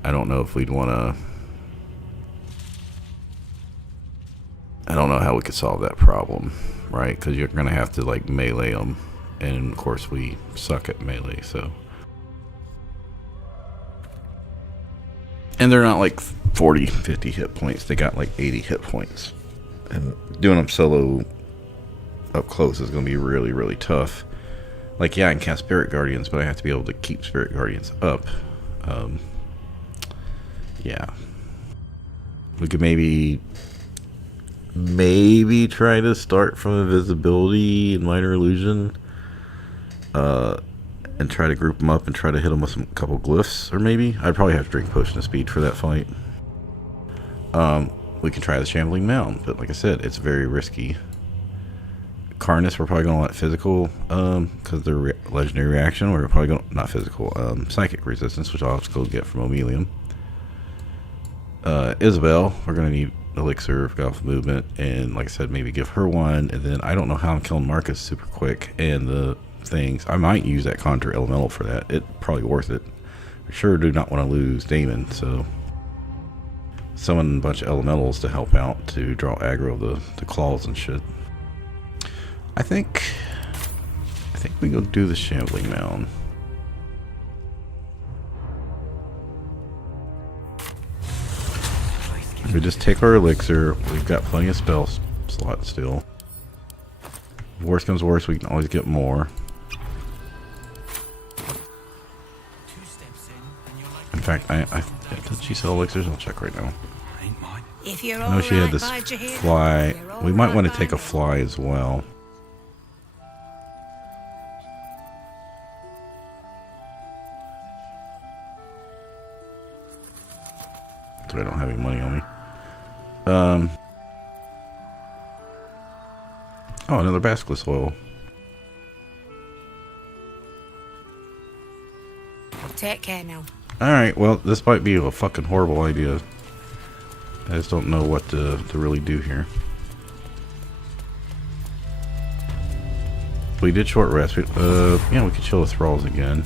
I don't know if we'd want to... I don't know how we could solve that problem, right? Because you're going to have to, like, melee them, and of course we suck at melee, so... And they're not like 40, 50 hit points. They got like 80 hit points. And doing them solo up close is going to be really, really tough. Like, yeah, I can cast Spirit Guardians, but I have to be able to keep Spirit Guardians up. Yeah. We could maybe try to start from Invisibility and Minor Illusion. And try to group them up and try to hit them with a couple glyphs, or maybe I'd probably have to drink Potion of Speed for that fight. We can try the Shambling Mound, but like I said, it's very risky Carnus, we're probably going to let physical, because they're legendary reaction. We're probably going not physical, psychic resistance, which I'll have to go get from Omelium. Isabel, we're going to need elixir, golf movement, and like I said, maybe give her one. And then I don't know how I'm killing Marcus super quick. And the things, I might use that conjure elemental for that. It's probably worth it. I sure do not want to lose Damon, so summon a bunch of elementals to help out to draw aggro the claws and shit. I think we go do the shambling mound. We just take our elixir. We've got plenty of spell slots still. Worst comes worst, we can always get more. In fact, did she sell elixirs? I'll check right now. If you're I know she had this fly. We might want to take a fly as well. So I don't have any money on me. Oh, another basilisk oil. Take care now. Alright, well, this might be a fucking horrible idea. I just don't know what to really do here. We did short rest. Yeah, we could chill the thralls again.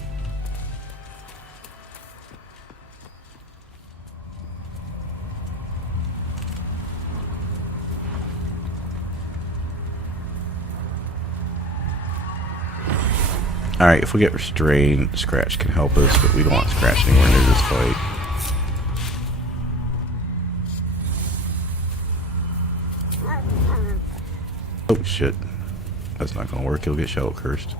Alright, if we get restrained, Scratch can help us, but we don't want Scratch anywhere near this fight. Oh shit. That's not gonna work, he'll get shadow cursed.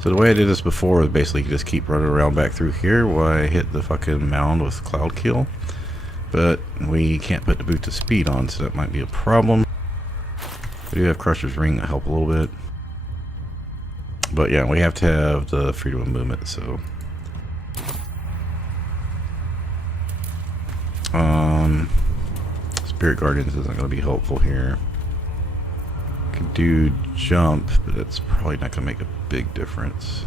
So the way I did this before was basically just keep running around back through here while I hit the fucking mound with Cloud Kill. But we can't put the boot to speed on, so that might be a problem. We do have Crusher's Ring to help a little bit. But yeah, we have to have the freedom of movement, so. Spirit Guardians isn't going to be helpful here. Could do jump, but it's probably not going to make a big difference.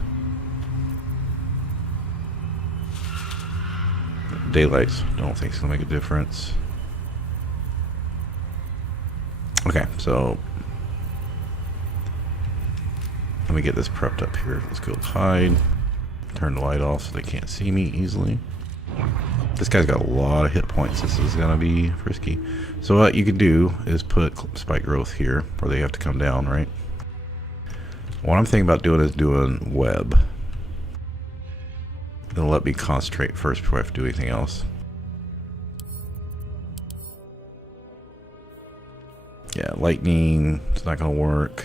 Daylights, don't think it's gonna make a difference. Okay, so let me get this prepped up here. Let's go hide. Turn the light off so they can't see me easily. This guy's got a lot of hit points. This is gonna be risky. So what you can do is put spike growth here where they have to come down, right? What I'm thinking about doing is doing web. It'll let me concentrate first before I have to do anything else. Yeah, lightning, it's not gonna work.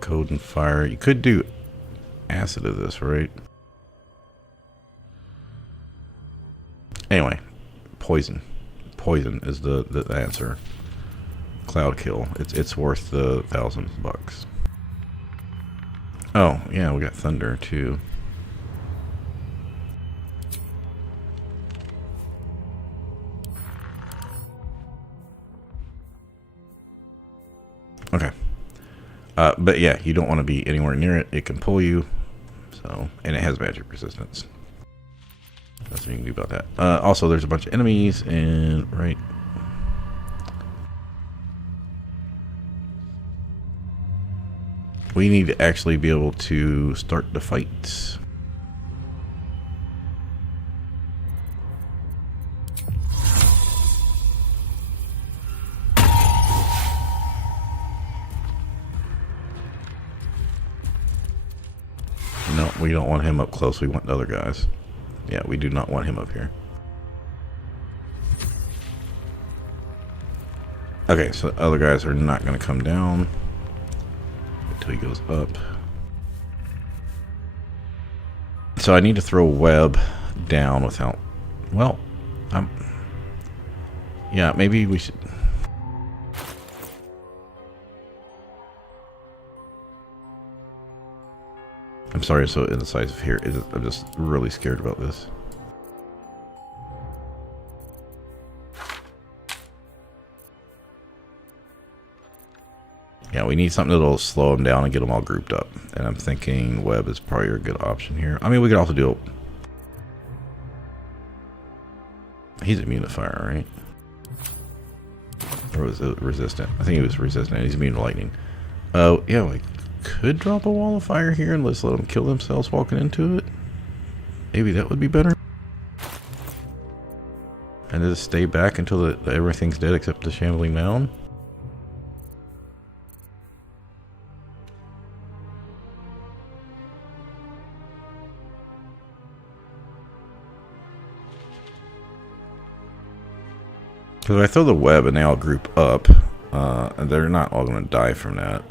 Code and fire. You could do acid of this, right? Anyway, poison. Poison is the answer. Cloud kill. It's worth the $1,000. Oh, yeah, we got thunder too. Okay. But yeah, you don't want to be anywhere near it. It can pull you. So, and it has magic resistance. That's what you can do about that. Also, there's a bunch of enemies and right. We need to actually be able to start the fight. No, we don't want him up close. We want the other guys. Yeah, we do not want him up here. Okay, so the other guys are not going to come down until he goes up. So I need to throw web down without... Well, yeah, maybe we should... I'm sorry, so indecisive here. I'm just really scared about this. Yeah, we need something that'll slow them down and get them all grouped up. And I'm thinking web is probably a good option here. I mean, we could also do it. He's immune to fire, right? Or was it resistant? I think he was resistant. He's immune to lightning. Oh, yeah, we could drop a wall of fire here and let's let them kill themselves walking into it. Maybe that would be better. And just stay back until everything's dead except the shambling mound. Because if I throw the web and they all group up, they're not all going to die from that.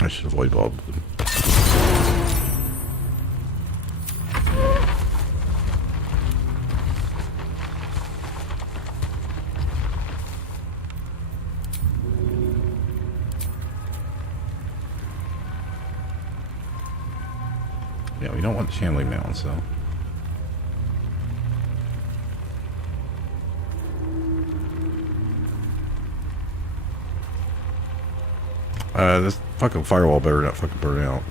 I should avoid bulb. Yeah, we don't want the shambling mounds, so. This fucking firewall better not fucking burn out.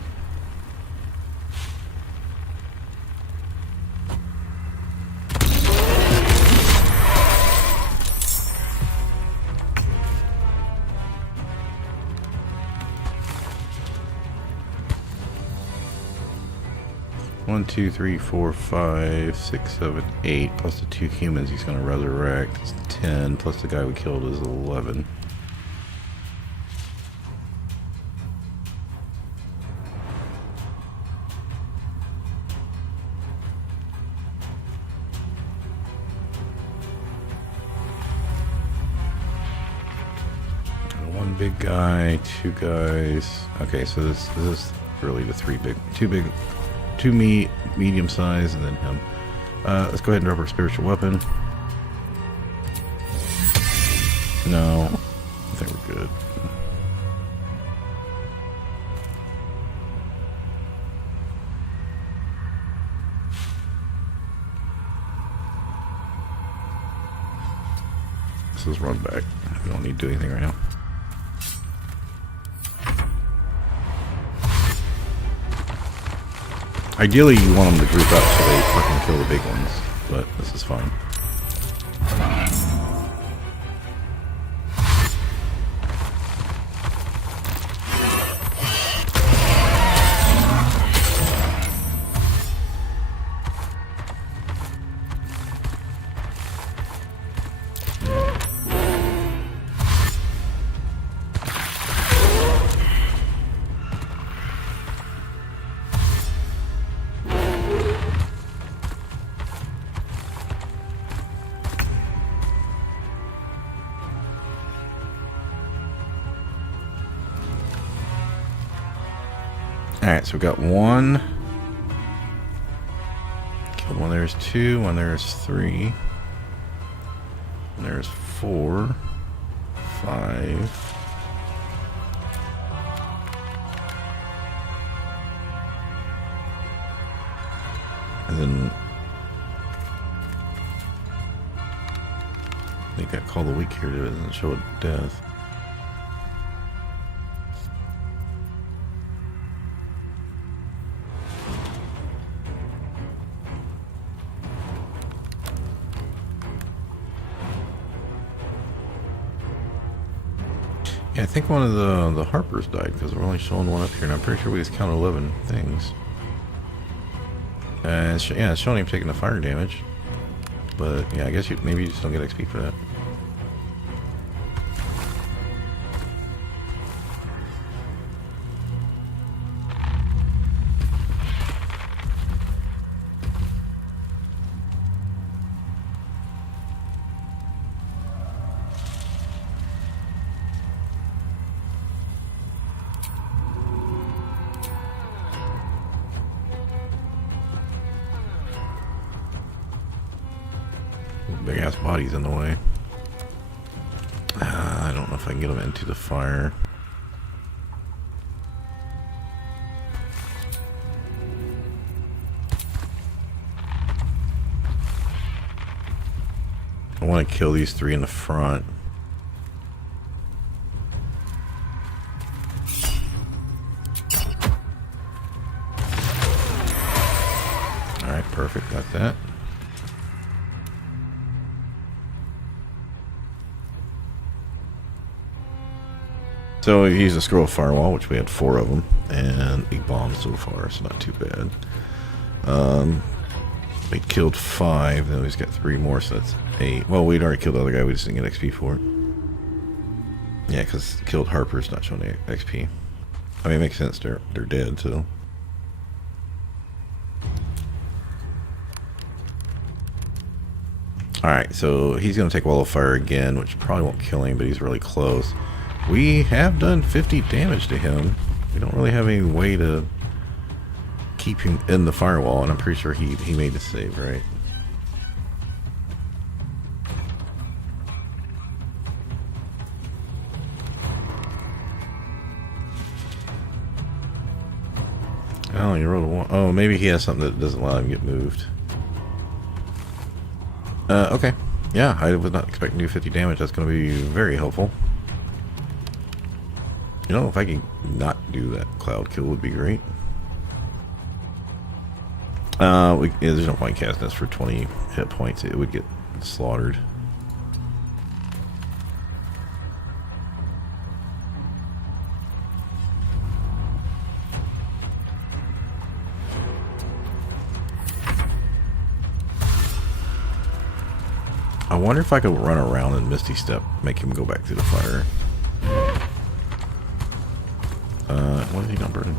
One, 2, 3, 4, 5, 6, 7, 8 plus the 2 humans he's gonna resurrect. It's 10 plus the guy we killed is 11. One big guy, 2 guys. Okay, so this is really the 2 medium size, and then him. Let's go ahead and drop our spiritual weapon. No, I think we're good. Let's just run back. We don't need to do anything right now. Ideally, you want them to group up so they fucking kill the big ones, but this is fine. Alright, so we've got 1. Killed one, there's 2, one, there's 3. And there's 4, 5. And then they got called the weak here, it doesn't show a death. Yeah, I think one of the Harpers died because we're only showing one up here, and I'm pretty sure we just counted 11 things. And yeah, it's showing him taking the fire damage. But yeah, I guess maybe you just don't get XP for that. Big ass bodies in the way. I don't know if I can get them into the fire. I want to kill these 3 in the front. Alright, perfect. Got that. So he used a scroll firewall, which we had 4 of them, and 8 bombs so far, so not too bad. We killed 5, then he's got 3 more, so that's 8. Well, we'd already killed the other guy, we just didn't get XP for it. Yeah, because killed Harper's not showing XP. I mean, it makes sense, they're dead, so. Alright, so he's going to take Wall of Fire again, which probably won't kill him, but he's really close. We have done 50 damage to him. We don't really have any way to keep him in the firewall, and I'm pretty sure he made the save, right? Oh, you rolled a 1. Oh, maybe he has something that doesn't allow him to get moved. Okay. Yeah, I was not expecting to do 50 damage. That's going to be very helpful. You know, if I can not do that cloud kill would be great. There's no point casting this for 20 hit points. It would get slaughtered. I wonder if I could run around and Misty Step, make him go back through the fire. What is he not burning?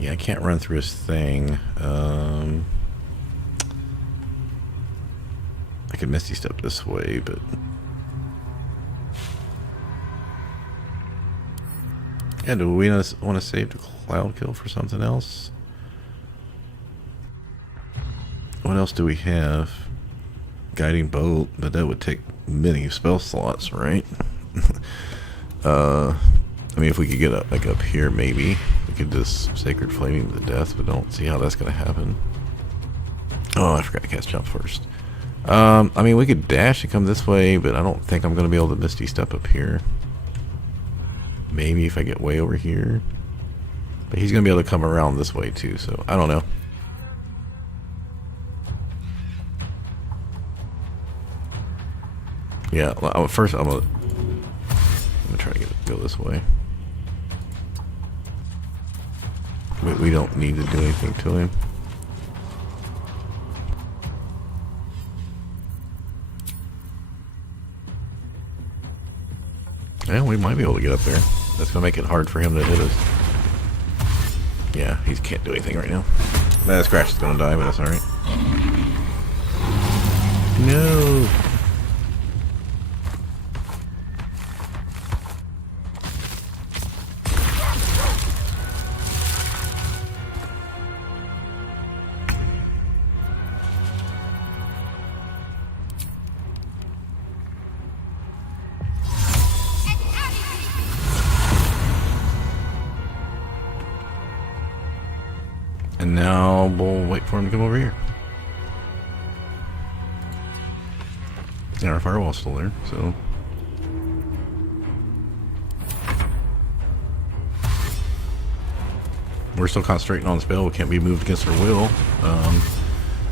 Yeah, I can't run through his thing. I could Misty Step this way, but... Yeah, do we want to save the cloud kill for something else? What else do we have? Guiding bolt, but that would take many spell slots, right? I mean, if we could get up, like up here, maybe we could just Sacred Flaming to death, but don't see how that's going to happen. Oh, I forgot to cast Jump first. I mean, we could dash and come this way, but I don't think I'm going to be able to Misty Step up here. Maybe if I get way over here. But he's going to be able to come around this way too, so I don't know. Yeah, first I'm going to try to go this way. We don't need to do anything to him. Yeah, we might be able to get up there. That's going to make it hard for him to hit us. Yeah, he can't do anything right now. That Scratch is going to die, but that's alright. No! And now we'll wait for him to come over here. And our firewall's still there, so We're still concentrating on the spell. We can't be moved against our will. I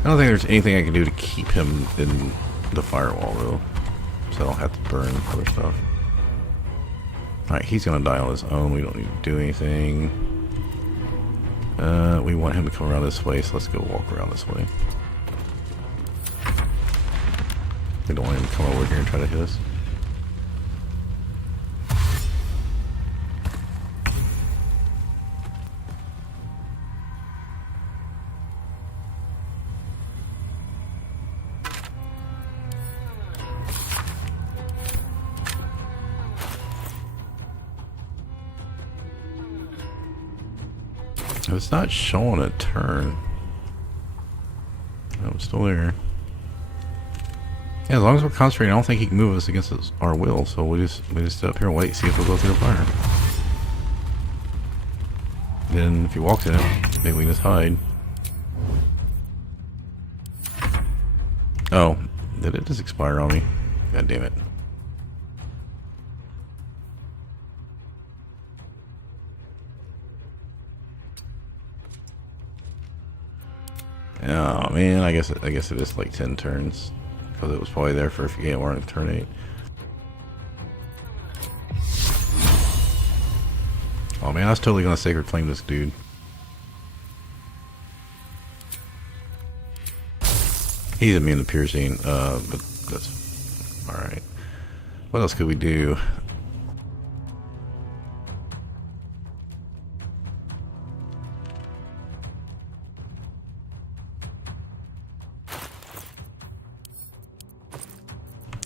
don't think there's anything I can do to keep him in the firewall, though. So I don't have to burn other stuff. Alright, he's going to die on his own. We don't need to do anything. We want him to come around this way, so let's go walk around this way. We don't want him to come over here and try to hit us. It's not showing a turn. No, it's still there. Yeah, as long as we're concentrating, I don't think he can move us against our will. So we just sit up here and wait, see if we'll go through the fire. Then if he walks in it, maybe we just hide. Oh, did it just expire on me? God damn it. Oh man, I guess it is like 10 turns because it was probably there for if you we're on turn 8. Oh man, I was totally gonna sacred flame this dude. He's immune to piercing, but that's all right. What else could we do?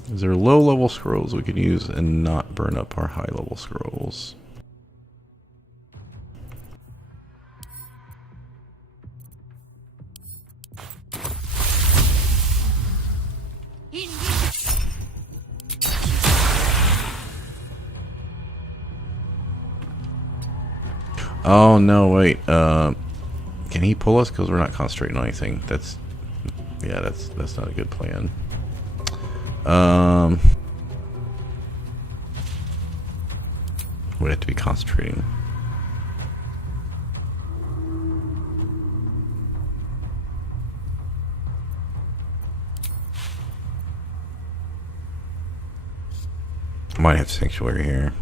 Is there low-level scrolls we can use and not burn up our high-level scrolls? Oh no! Wait. Can he pull us? Because we're not concentrating on anything. That's not a good plan. We have to be concentrating. Might have sanctuary here.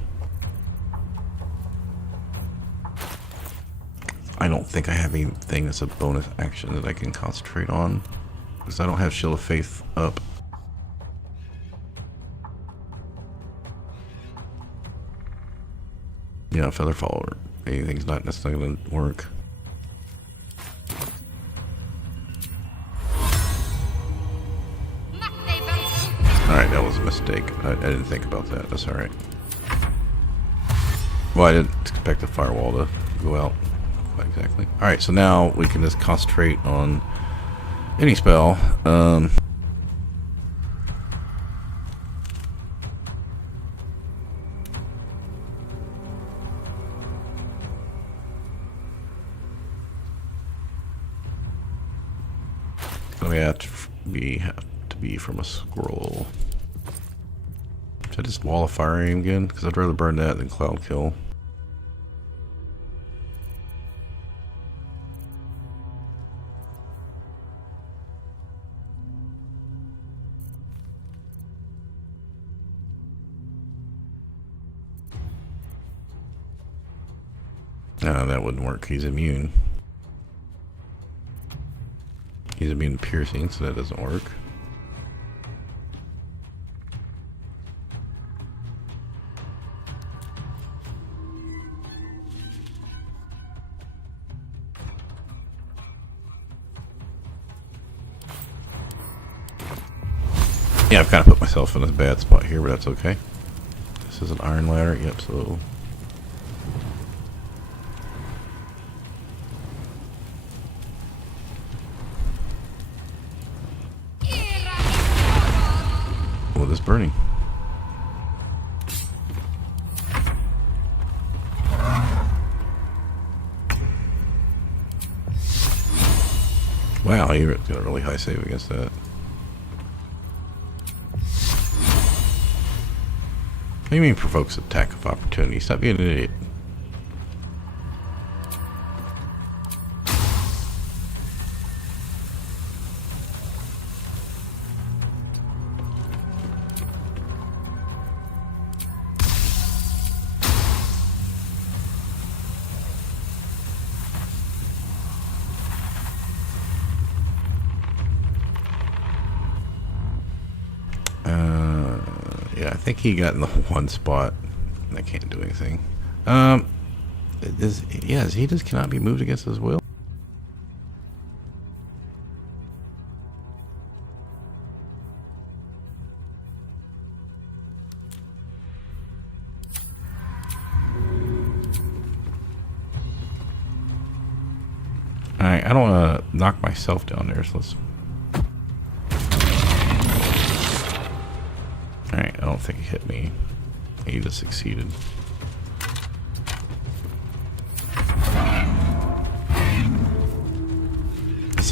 I don't think I have anything that's a bonus action that I can concentrate on because I don't have Shield of Faith up. Yeah, Featherfall or anything's not necessarily gonna work. Alright, that was a mistake. I didn't think about that. That's alright. Well, I didn't expect the firewall to go out quite exactly. Alright, so now we can just concentrate on any spell. We have to be from a scroll. Should I just wall of fire aim again? Because I'd rather burn that than cloud kill. No, that wouldn't work. He's immune. He's immune to piercing, so that doesn't work. Yeah, I've kind of put myself in a bad spot here, but that's okay. This is an iron ladder. Yep, so... Oh, this burning. Wow, he got a really high save against that. What do you mean provokes attack of opportunity? Stop being an idiot. think he got in the one spot. I can't do anything. He just cannot be moved against his will. Alright, I don't want to knock myself down there, so let's... Alright, I don't think he hit me. He just succeeded.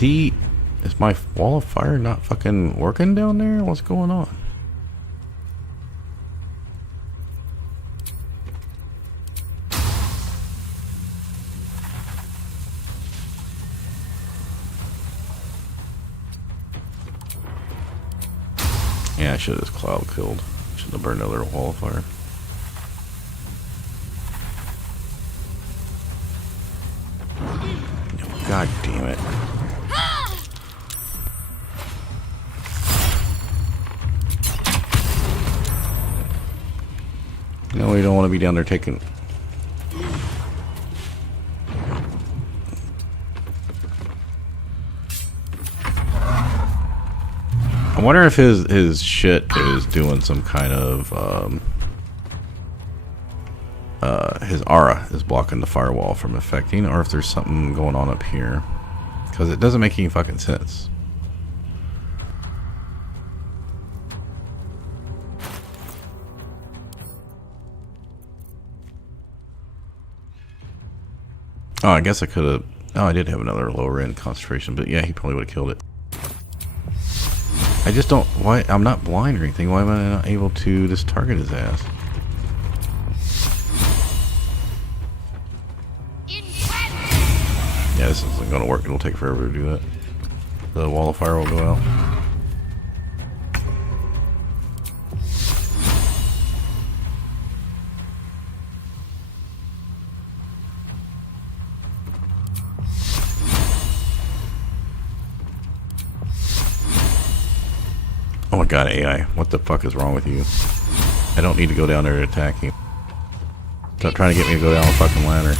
Is my wall of fire not fucking working down there? What's going on? Yeah, I should have just cloud killed. Should have burned another wall of fire. God damn it. No, we don't want to be down there taking... I wonder if his shit is doing some kind of his aura is blocking the firewall from affecting, or if there's something going on up here, because it doesn't make any fucking sense. Oh, I guess I could have... Oh, I did have another lower end concentration, but yeah, he probably would have killed it. I just don't... Why? I'm not blind or anything. Why am I not able to just target his ass? Yeah, this isn't going to work. It'll take forever to do that. The wall of fire will go out. Oh my god, AI. What the fuck is wrong with you? I don't need to go down there to attack you. Stop trying to get me to go down the fucking ladder.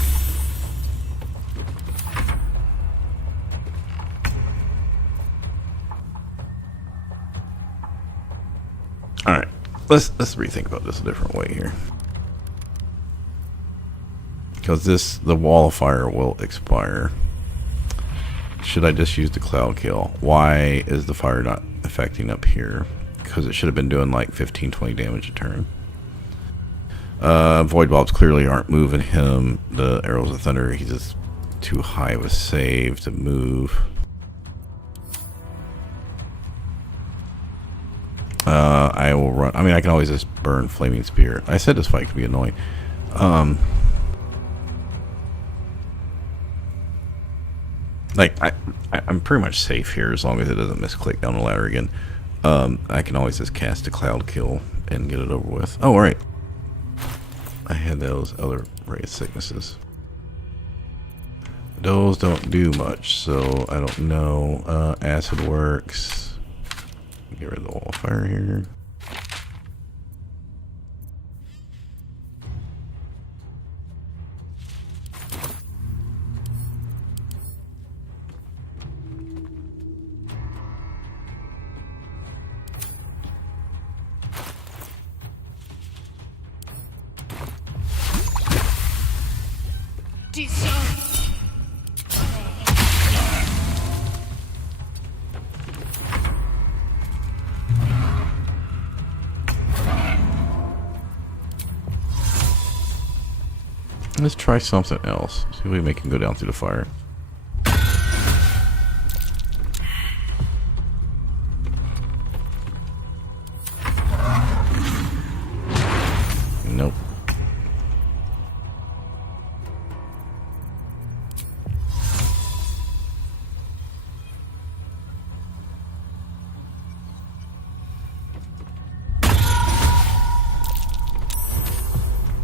Alright. Let's rethink about this a different way here. Because the wall of fire will expire. Should I just use the cloud kill? Why is the fire not affecting up here? Because it should have been doing like 15-20 damage a turn. Void Bulbs clearly aren't moving him. The Arrows of Thunder, he's just too high of a save to move. I will run. I mean, I can always just burn Flaming Spear. I said this fight could be annoying. Like, I'm pretty much safe here as long as it doesn't misclick down the ladder again. I can always just cast a cloud kill and get it over with. Oh, alright. I had those other Ray of Sicknesses. Those don't do much, so I don't know. Acid works. Get rid of the wall of fire here. Let's try something else. See if we make him go down through the fire. Nope.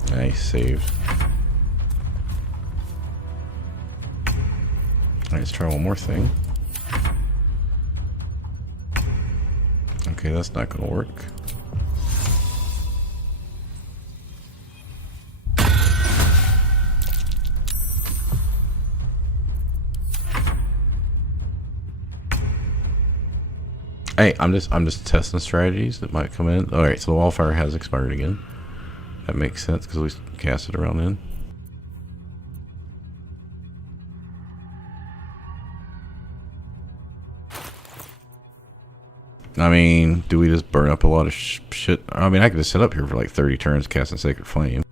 Nice save. Alright, let's try one more thing. Okay, that's not gonna work. Hey, I'm just testing strategies that might come in. All right, so the wildfire has expired again. That makes sense because we cast it around then. I mean, do we just burn up a lot of shit? I mean, I could just sit up here for like 30 turns casting Sacred Flame.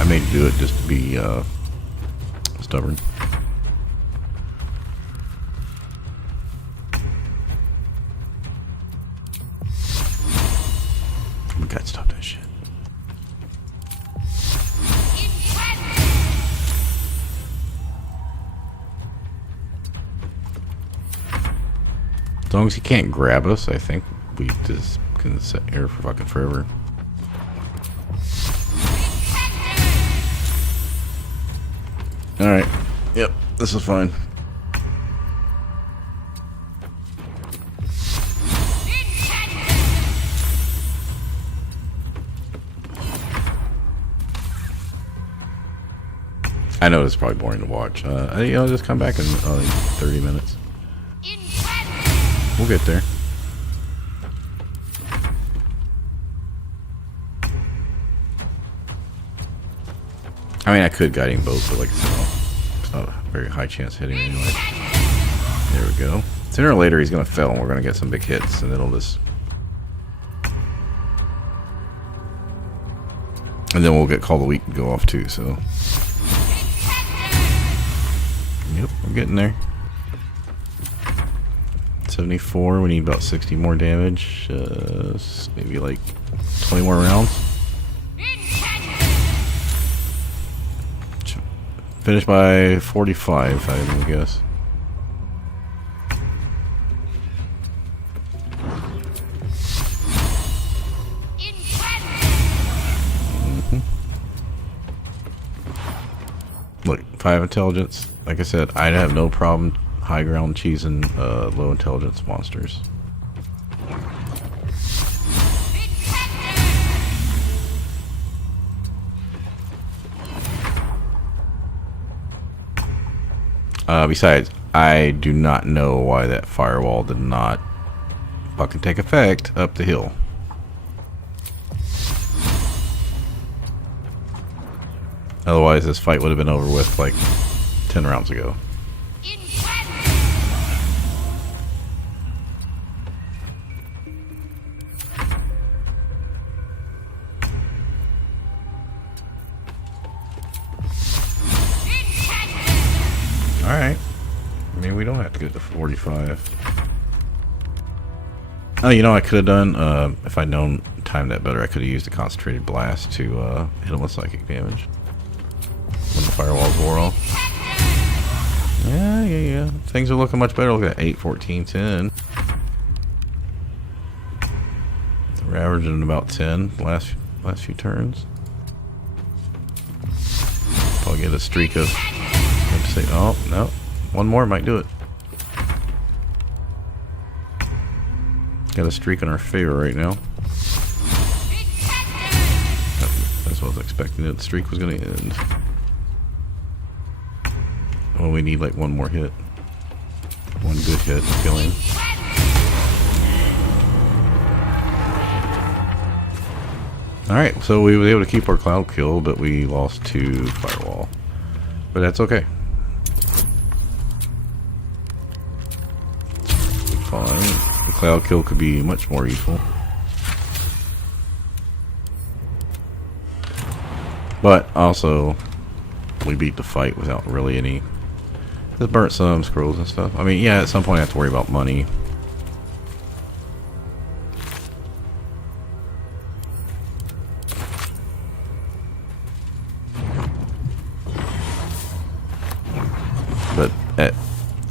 I may do it just to be stubborn. We gotta stop that shit. As long as he can't grab us, I think we just can sit here for fucking forever. Alright. Yep, this is fine. I know it's probably boring to watch. I'll just come back in 30 minutes. We'll get there. I mean, I could guiding bolt, but like I said, it's not a very high chance hitting anyway. There we go. Sooner or later, he's gonna fail, and we're gonna get some big hits, and it'll just. And then we'll get Call the Week and go off too. So. Yep, we're getting there. 74. We need about 60 more damage. Maybe like 20 more rounds. Finish by 45, I would guess. Look, 5 intelligence. Like I said, I'd have no problem high ground cheesing low intelligence monsters. Besides, I do not know why that firewall did not fucking take effect up the hill. Otherwise, this fight would have been over with like 10 rounds ago. Alright. I mean, we don't have to get to 45. Oh, you know what I could have done? If I'd known time that better, I could have used a concentrated blast to hit him with psychic damage. When the firewalls wore off. Yeah. Things are looking much better. Look at 8, 14, 10. We're averaging about 10 the last few turns. Probably get a streak of... Oh, no. One more might do it. Got a streak in our favor right now. That's what I was expecting. The streak was going to end. Well, we need like one more hit. One good hit to kill him. Alright, so we were able to keep our cloud kill, but we lost 2 firewall. But that's okay. Fine. The cloud kill could be much more useful. But also, we beat the fight without really any... Just burnt some scrolls and stuff. I mean, yeah, at some point I have to worry about money. But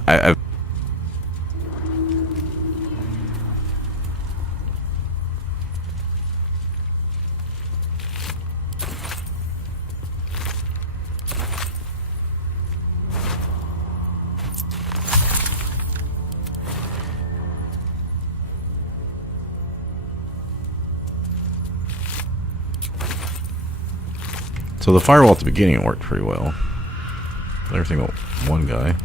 I've So the firewall at the beginning worked pretty well. Everything but one guy.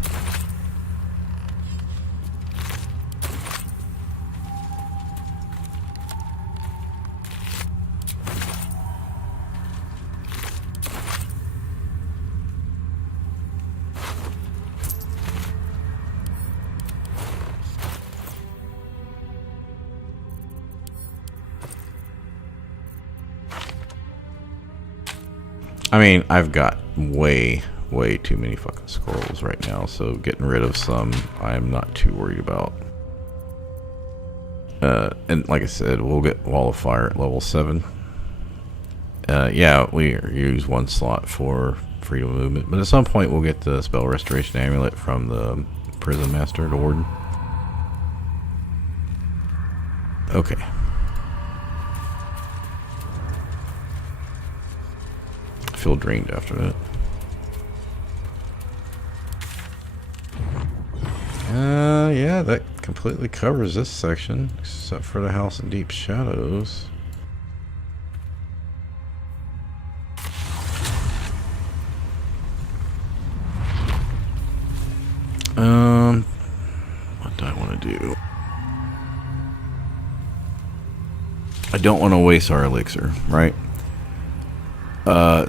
I mean, I've got way too many fucking scrolls right now, so getting rid of some, I'm not too worried about. And like I said, we'll get Wall of Fire at level 7. Yeah, we use one slot for freedom of movement, but at some point we'll get the Spell Restoration Amulet from the Prison Master, the Warden. Okay. I feel drained after that. Yeah, that completely covers this section, except for the House in Deep Shadows. What do I want to do? I don't want to waste our elixir, right?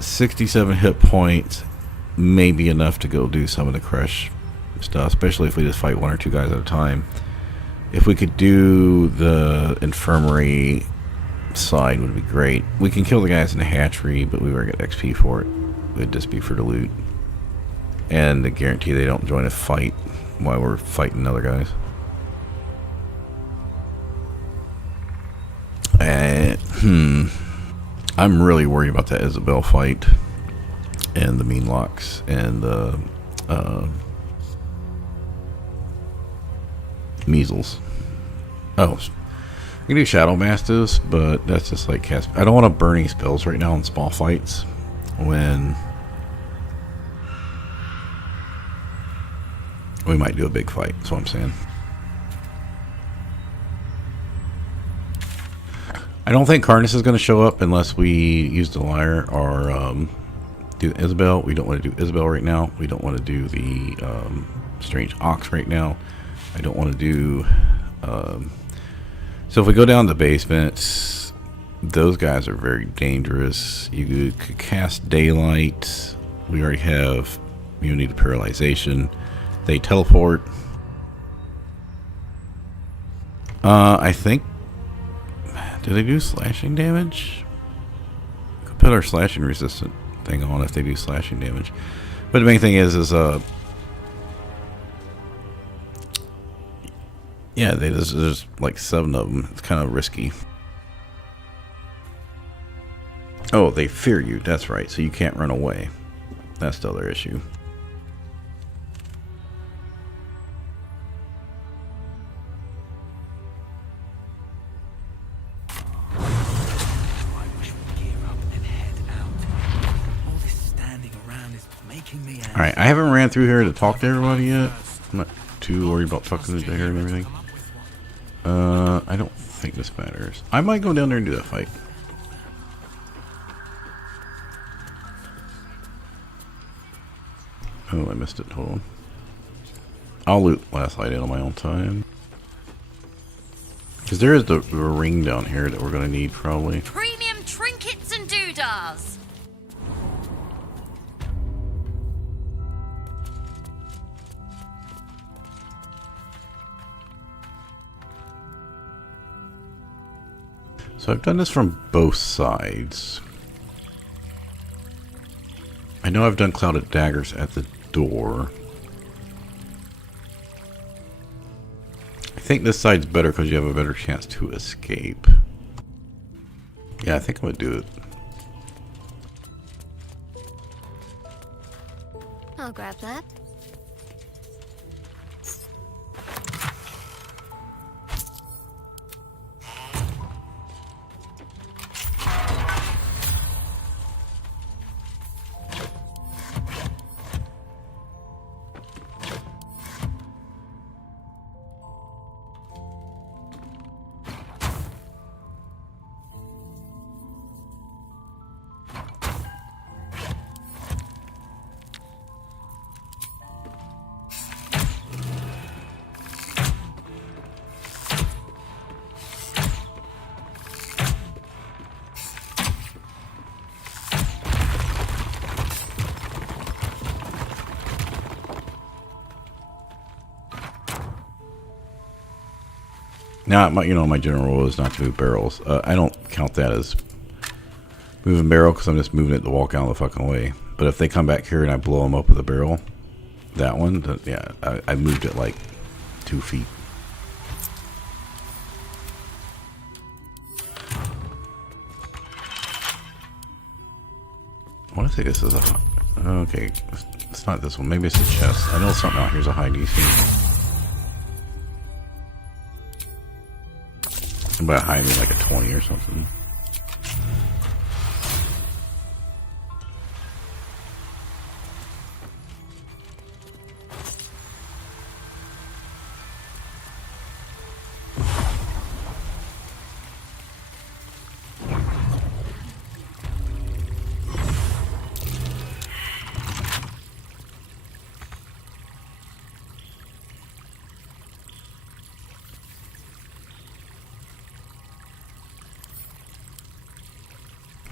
67 hit points may be enough to go do some of the crush stuff, especially if we just fight 1 or 2 guys at a time. If we could do the infirmary side, would be great. We can kill the guys in the hatchery, but we won't get XP for it. It would just be for the loot and the guarantee they don't join a fight while we're fighting other guys. I'm really worried about that Isabel fight and the mean locks and the measles. Oh, I can do Shadow Masters, but that's just like cast. I don't want to burn any spells right now in small fights when we might do a big fight. That's what I'm saying. I don't think Carnus is going to show up unless we use the Lyre or do Isabel. We don't want to do Isabel right now. We don't want to do the Strange Ox right now. I don't want to do... so if we go down the basement, those guys are very dangerous. You could cast Daylight. We already have immunity to paralyzation. They teleport. I think... Do they do slashing damage? We could put our slashing resistant thing on if they do slashing damage. But the main thing is yeah, there's like 7 of them. It's kind of risky. Oh, they fear you. That's right. So you can't run away. That's the other issue. Alright, I haven't ran through here to talk to everybody yet. I'm not too worried about talking to here and everything. I don't think this matters. I might go down there and do that fight. Oh, I missed it. Hold on. I'll loot last light in on my own time. Because there is the ring down here that we're going to need probably. Premium trinkets and doodahs. So I've done this from both sides. I know I've done clouded daggers at the door. I think this side's better because you have a better chance to escape. Yeah, I think I'm going to do it. I'll grab that. Now, my general rule is not to move barrels. I don't count that as moving barrel because I'm just moving it to walk out of the fucking way. But if they come back here and I blow them up with a barrel, that one, yeah, I moved it like 2 feet. I want to say this is a... Okay, it's not this one. Maybe it's a chest. I know something out here's a high DC. By high, I mean like a 20 or something.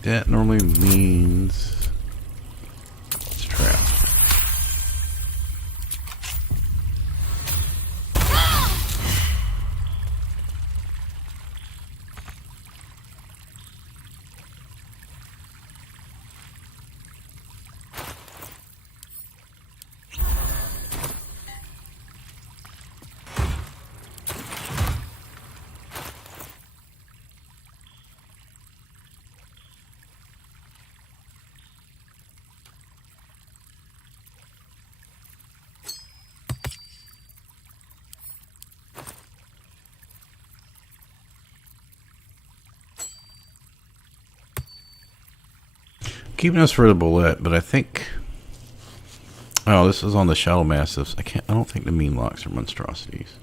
That normally means it's trapped. Keeping us for the bullet, but I think... Oh, this is on the Shadow Massives. I don't think the mean locks are monstrosities.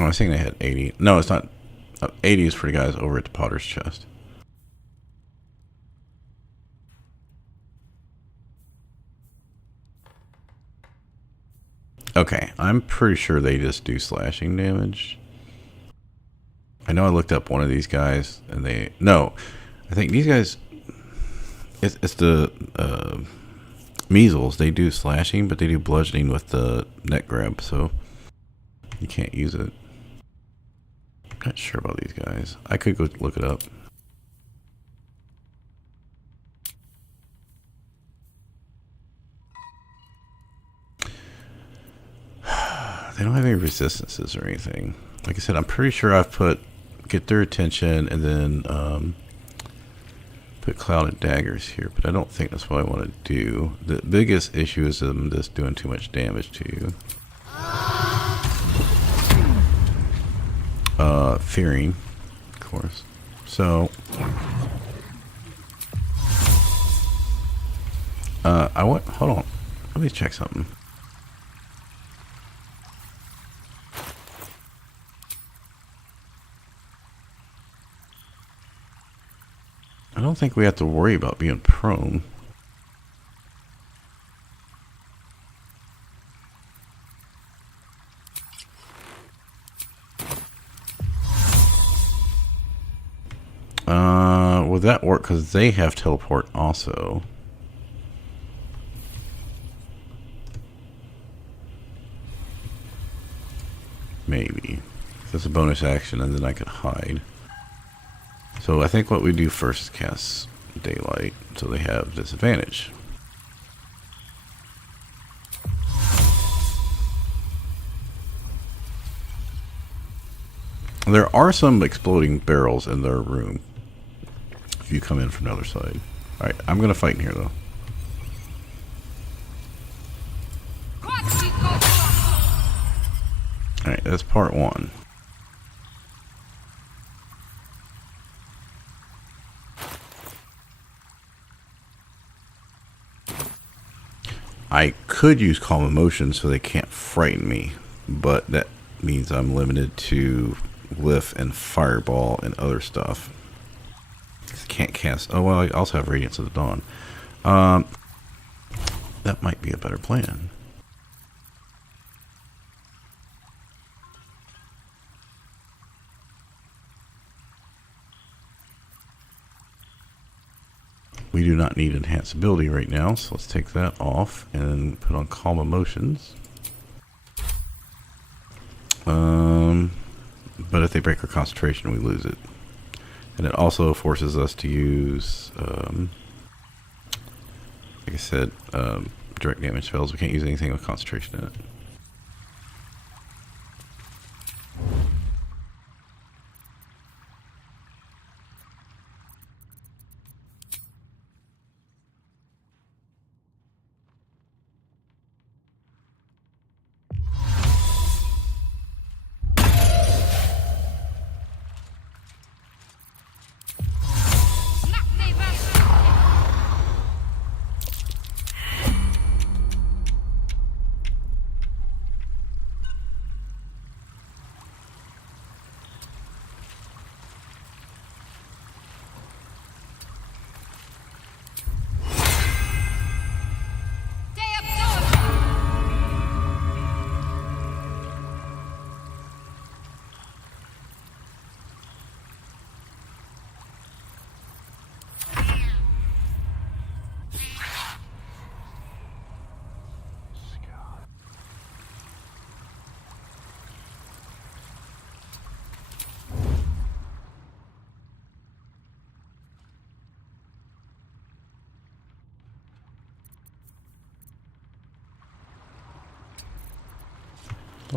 Oh, I was thinking they had 80. No, it's not. 80 is for the guys over at the Potter's Chest. Okay, I'm pretty sure they just do slashing damage. I know I looked up one of these guys, and they... No, I think these guys... It's the measles. They do slashing, but they do bludgeoning with the neck grab, so you can't use it. Not sure about these guys. I could go look it up. They don't have any resistances or anything. Like I said, I'm pretty sure I've put get their attention and then put clouded daggers here, but I don't think that's what I want to do. The biggest issue is them just doing too much damage to you. Fearing, of course. So, hold on. Let me check something. I don't think we have to worry about being prone. Would that work? Because they have teleport also. Maybe. That's a bonus action and then I could hide. So I think what we do first is cast Daylight so they have disadvantage. There are some exploding barrels in their room if you come in from the other side. Alright, I'm going to fight in here though. Alright, that's part one. I could use Calm Emotion so they can't frighten me, but that means I'm limited to Lift and Fireball and other stuff. Can't cast... Oh, well, I also have Radiance of the Dawn. That might be a better plan. We do not need enhanced ability right now, so let's take that off and put on calm emotions. But if they break our concentration, we lose it. And it also forces us to use, like I said, direct damage spells. We can't use anything with concentration in it.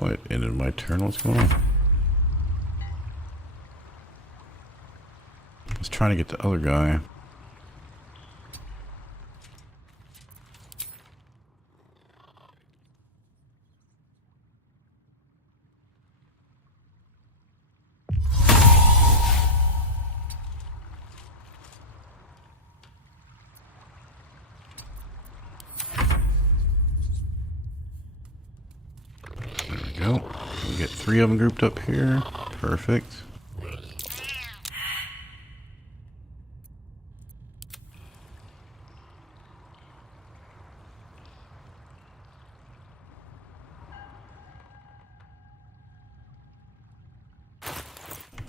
Oh, it ended my turn. What's going on? I was trying to get the other guy. Go. We get 3 of them grouped up here. Perfect.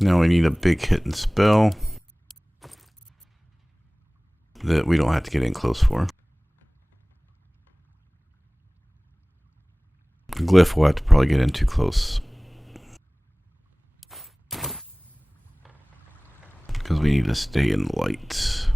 Now we need a big hit and spell that we don't have to get in close for. Glyph will have to probably get in too close, because we need to stay in the light.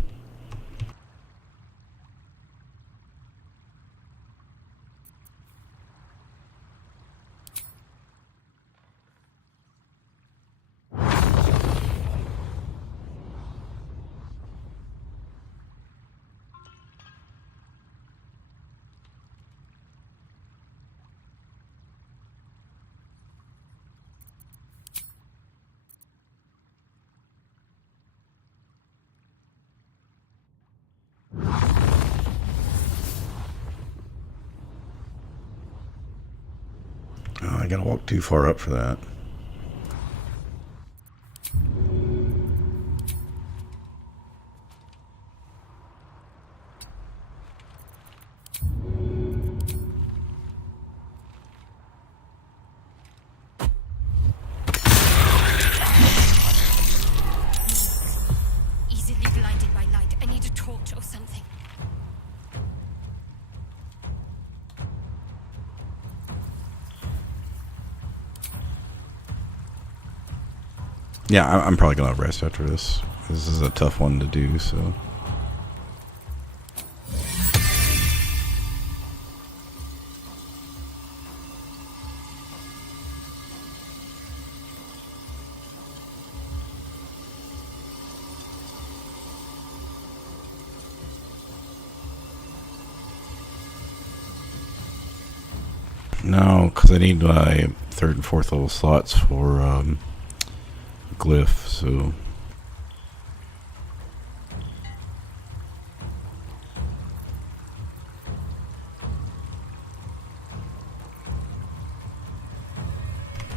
Oh, I gotta walk too far up for that. Easily blinded by light. I need a torch or something. Yeah, I'm probably gonna rest after this. This is a tough one to do, so. No, because I need my 3rd and 4th level slots for Glyph, so.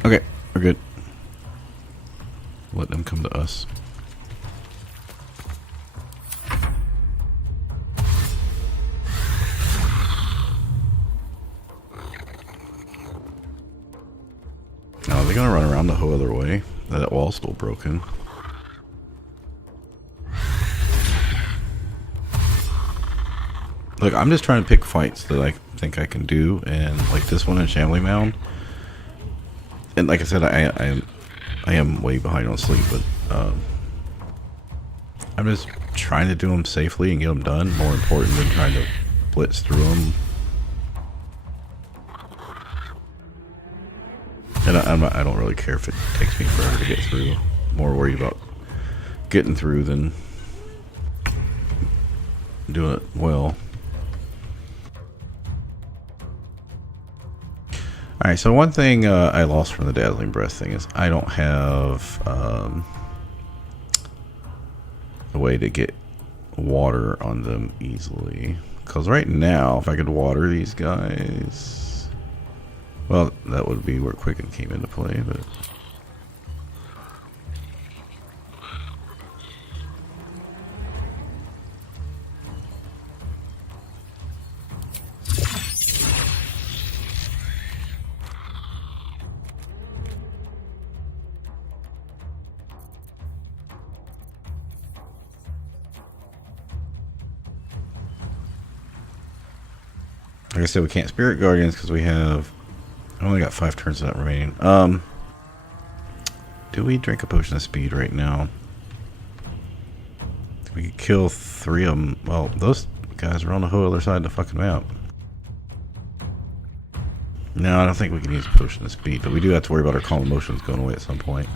Okay, we're good. Let them come to us. they gonna run around the whole other way? That wall's still broken. Look, I'm just trying to pick fights that I think I can do, and like this one in Shambly Mound. And like I said, I am way behind on sleep, but I'm just trying to do them safely and get them done. More important than trying to blitz through them. And I don't really care if it takes me forever to get through. More worried about getting through than doing it well. Alright, so one thing I lost from the Dazzling Breath thing is I don't have a way to get water on them easily. Because right now, if I could water these guys... Well, that would be where Quicken came into play, but... Like I said, we can't Spirit Guardians because we have... I only got 5 turns of that remaining. Do we drink a potion of speed right now? We could kill 3 of them. Well, those guys are on the whole other side of the fucking map. No, I don't think we can use a potion of speed, but we do have to worry about our calm emotions going away at some point.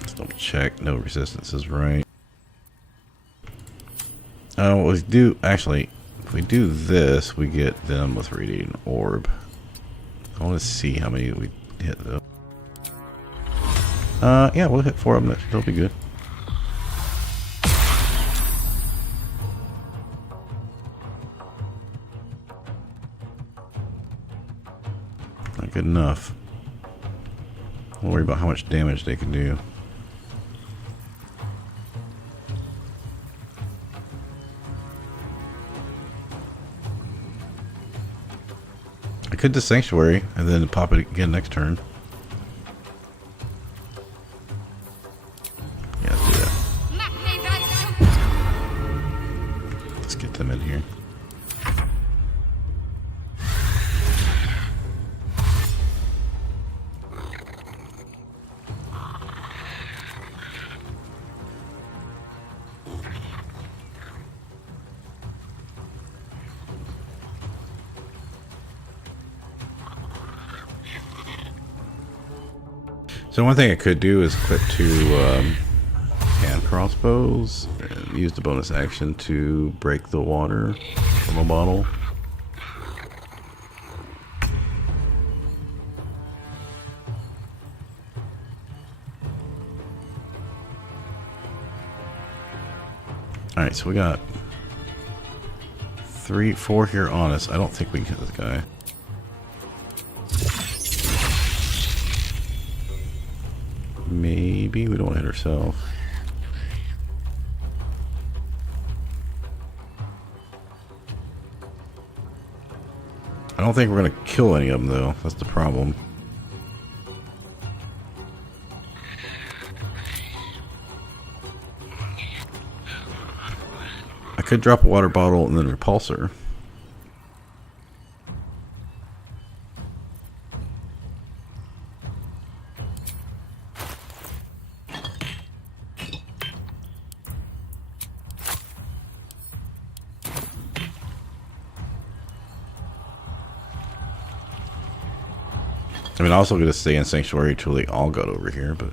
Let's double check. No resistance is right. We do actually. If we do this, we get them with Radiating Orb. I want to see how many we hit though. Yeah, we'll hit 4 of them. That'll be good. Not good enough. We'll worry about how much damage they can do. I could do Sanctuary and then pop it again next turn. Yeah, let's do that. Let's get them in here. So one thing I could do is equip 2 hand crossbows and use the bonus action to break the water from a bottle. Alright, so we got 4 here on us. I don't think we can hit this guy. Maybe we don't want to hit ourselves. I don't think we're going to kill any of them though. That's the problem. I could drop a water bottle and then repulsor. I mean, also going to stay in Sanctuary until they all got over here, but...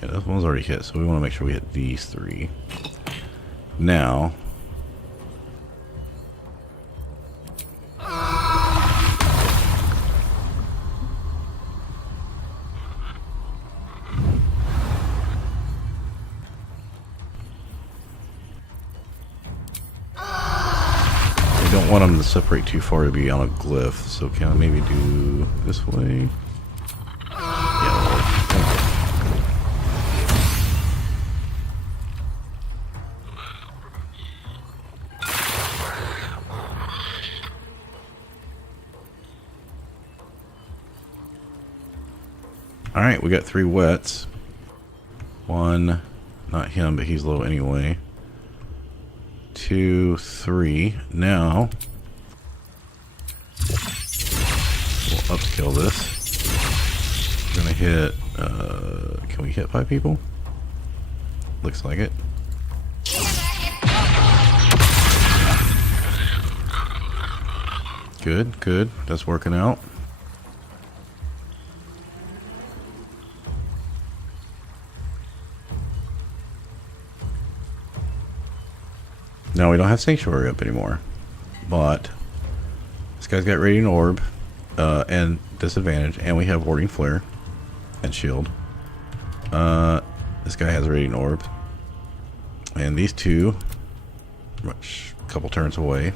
Yeah, this one's already hit, so we want to make sure we hit these 3. Now... don't want them to separate too far to be on a glyph, so can I maybe do this way? Yeah, okay. Alright, we got 3 wets. 1, not him, but he's low anyway. 2, 3. Now, we'll upskill this. We're gonna hit, can we hit 5 people? Looks like it. Good, good. That's working out. Now we don't have Sanctuary up anymore, but this guy's got Radiant Orb and Disadvantage, and we have Warding Flare and Shield. This guy has a Radiant Orb, and these two, a couple turns away.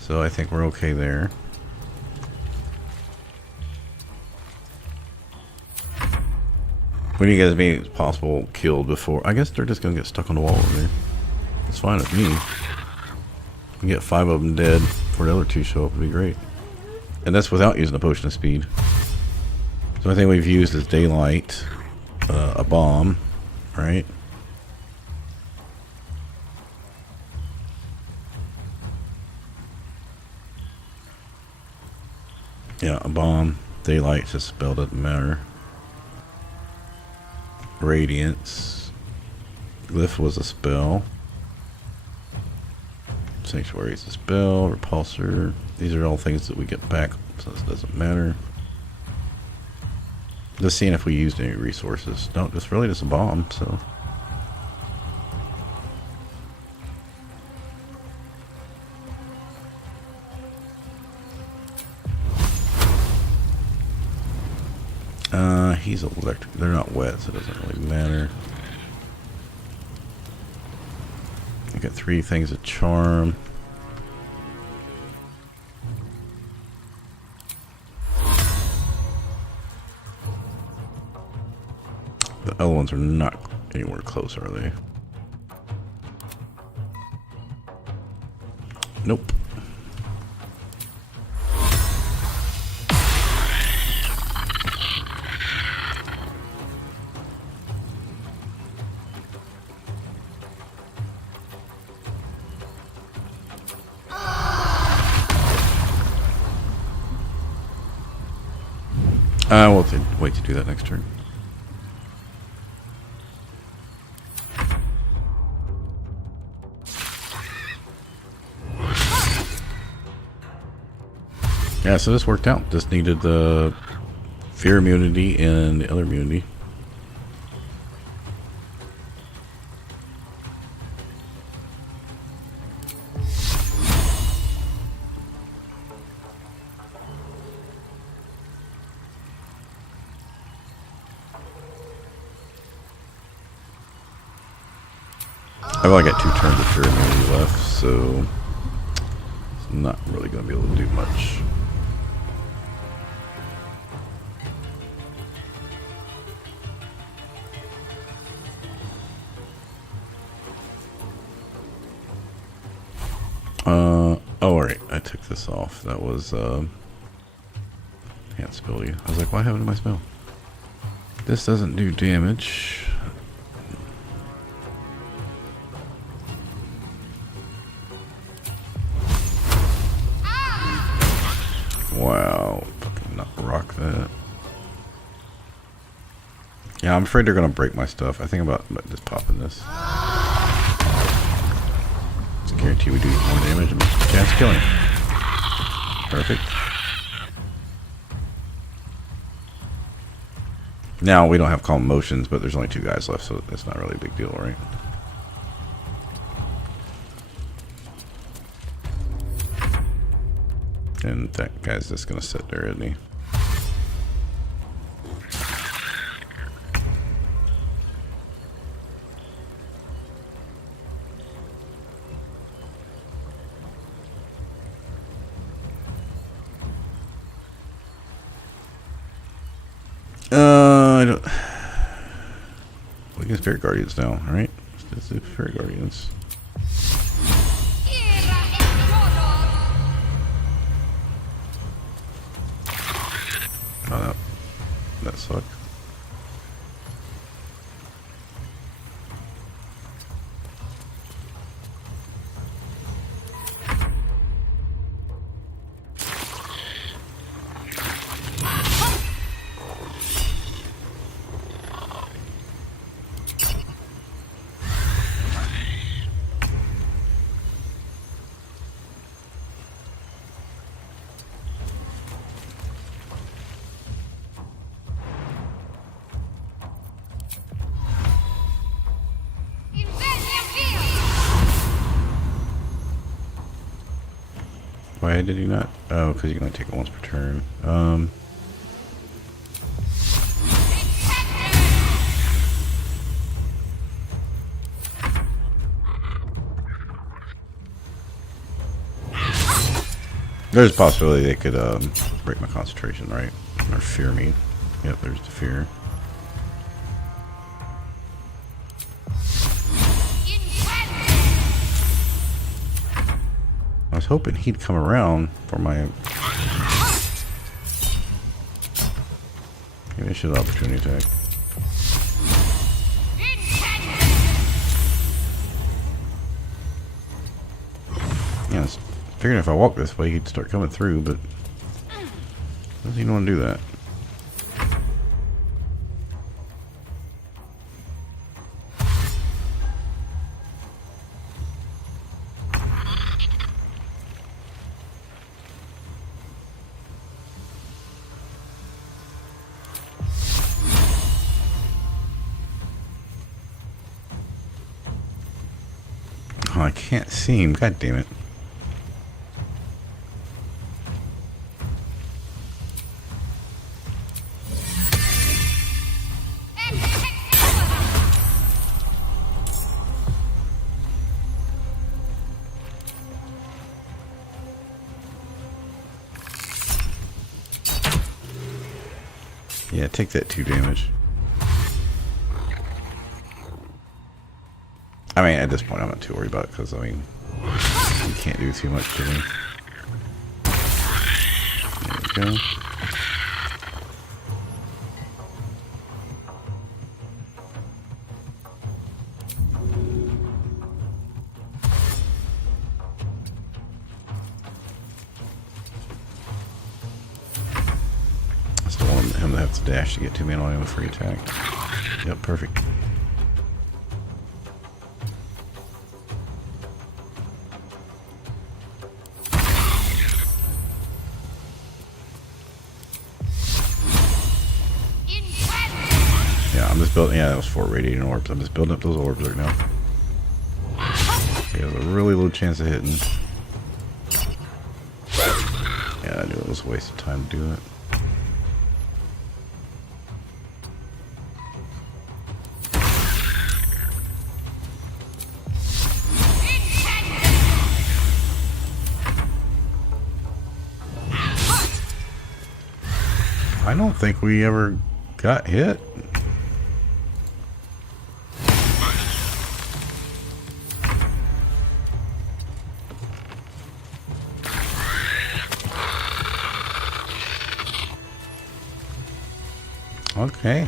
So I think we're okay there. We need to get as many as possible killed before. I guess they're just gonna get stuck on the wall over there. It's fine with me. We can get 5 of them dead before the other 2 show up. Would be great. And that's without using a potion of speed. So I think we've used is daylight, a bomb, right? Yeah, a bomb. Daylight, just a spell, doesn't matter. Radiance. Glyph was a spell. Sanctuary is a spell. Repulsor. These are all things that we get back, so this doesn't matter. Just seeing if we used any resources. No, it's really just a bomb, so. He's electric. They're not wet, so it doesn't really matter. I got 3 things of charm. The other ones are not anywhere close, are they? Nope. We'll wait to do that next turn. Yeah, so this worked out. Just needed the fear immunity and the other immunity. I've only got 2 turns of fear immunity left, so it's not really going to be able to do much. Oh, alright, I took this off. That was, enhanced ability. I was like, why have it in my spell? This doesn't do damage. Wow, fucking not rock that. Yeah, I'm afraid they're gonna break my stuff. I think about just popping this. Just guarantee we do more damage and chance killing. Perfect. Now we don't have calm motions, but there's only 2 guys left, so it's not really a big deal, right? And that guy's just gonna sit there, isn't he? I don't. We can Spirit Guardians now, alright? Let's do Spirit Guardians. suck. Why did he not? Oh, because you can only take it once per turn. There's a possibility they could break my concentration, right? Or fear me. Yep, there's the fear. I was hoping he'd come around for my... Maybe I should have opportunity attack. Yeah, I was figuring if I walk this way, he'd start coming through, but doesn't even want to do that. Oh, I can't see him. God damn it. Yeah, take that 2 damage. I mean, at this point, I'm not too worried about it because, I mean, you can't do too much to me. There we go. I still want him to have to dash to get to me and only have a free attack. Yep, perfect. Yeah, I'm just building. Yeah, that was 4 radiating orbs. I'm just building up those orbs right now. He has a really low chance of hitting. Yeah, I knew it was a waste of time to do it. I don't think we ever got hit. Okay.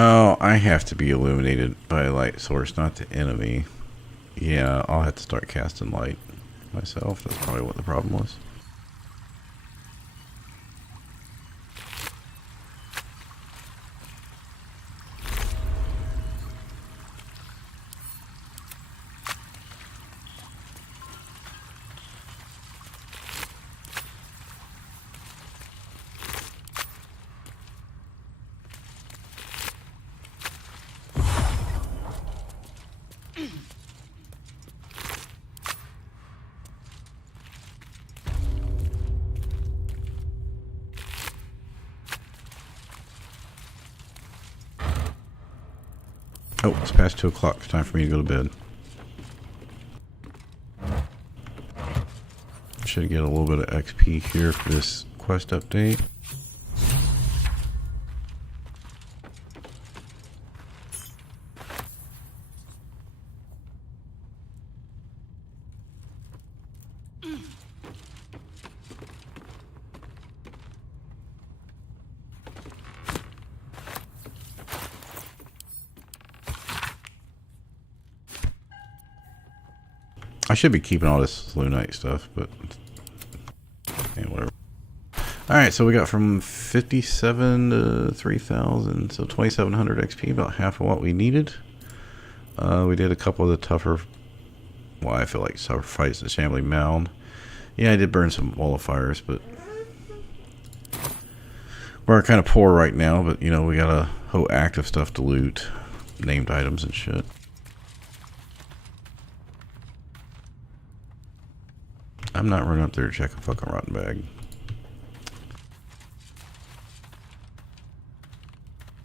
Oh, I have to be illuminated by a light source, not the enemy. Yeah, I'll have to start casting light myself. That's probably what the problem was. Oh, it's past 2 o'clock. It's time for me to go to bed. Should get a little bit of XP here for this quest update. I should be keeping all this Slow Night stuff, but yeah, whatever. Alright, so we got from 57 to 3,000, so 2,700 XP, about half of what we needed. We did a couple of the tougher, well, I feel like tougher fights at Shambling Mound. Yeah, I did burn some wall of fires, but we're kind of poor right now, but you know, we got a whole active stuff to loot, named items and shit. I'm not running up there to check a fucking rotten bag.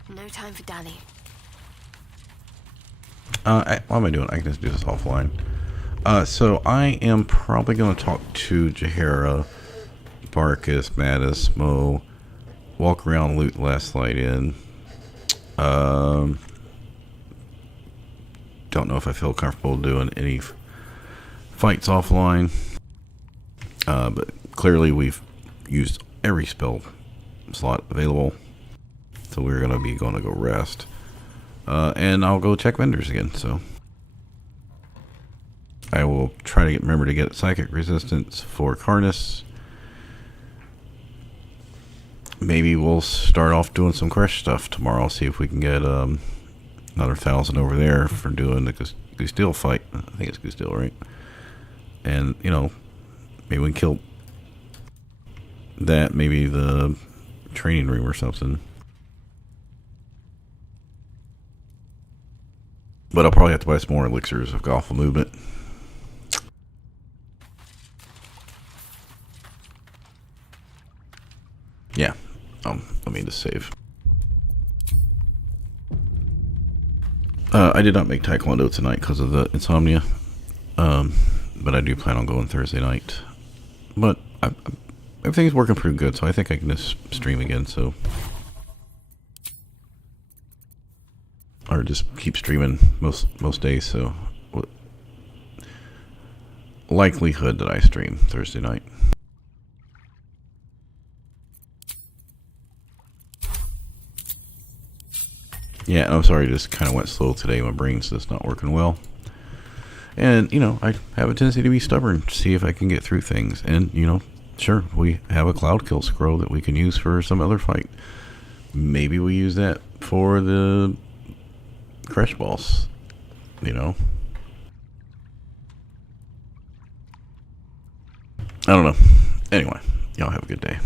No time for Danny. What am I doing? I can just do this offline. So I am probably going to talk to Jahara, Barkus, Mattis, Mo, walk around, loot last light in. Don't know if I feel comfortable doing any fights offline. But clearly we've used every spell slot available. So we're going to go rest. And I'll go check vendors again, so. I will try to remember to get psychic resistance for Karnas. Maybe we'll start off doing some crush stuff tomorrow. See if we can get another 1,000 over there for doing the Gusteel fight. I think it's Gusteel, right? And, you know, maybe we can kill that, maybe the training room or something. But I'll probably have to buy some more elixirs of Golfal movement. Yeah. Let me just save. I did not make Taekwondo tonight because of the insomnia. But I do plan on going Thursday night. But everything's working pretty good, so I think I can just stream again, so. Or just keep streaming most days, so. Likelihood that I stream Thursday night. Yeah, I'm sorry, just kind of went slow today. My brain's just not working well. And, you know, I have a tendency to be stubborn, to see if I can get through things. And, you know, sure, we have a Cloud Kill scroll that we can use for some other fight. Maybe we use that for the Crash Boss, you know. I don't know. Anyway, y'all have a good day.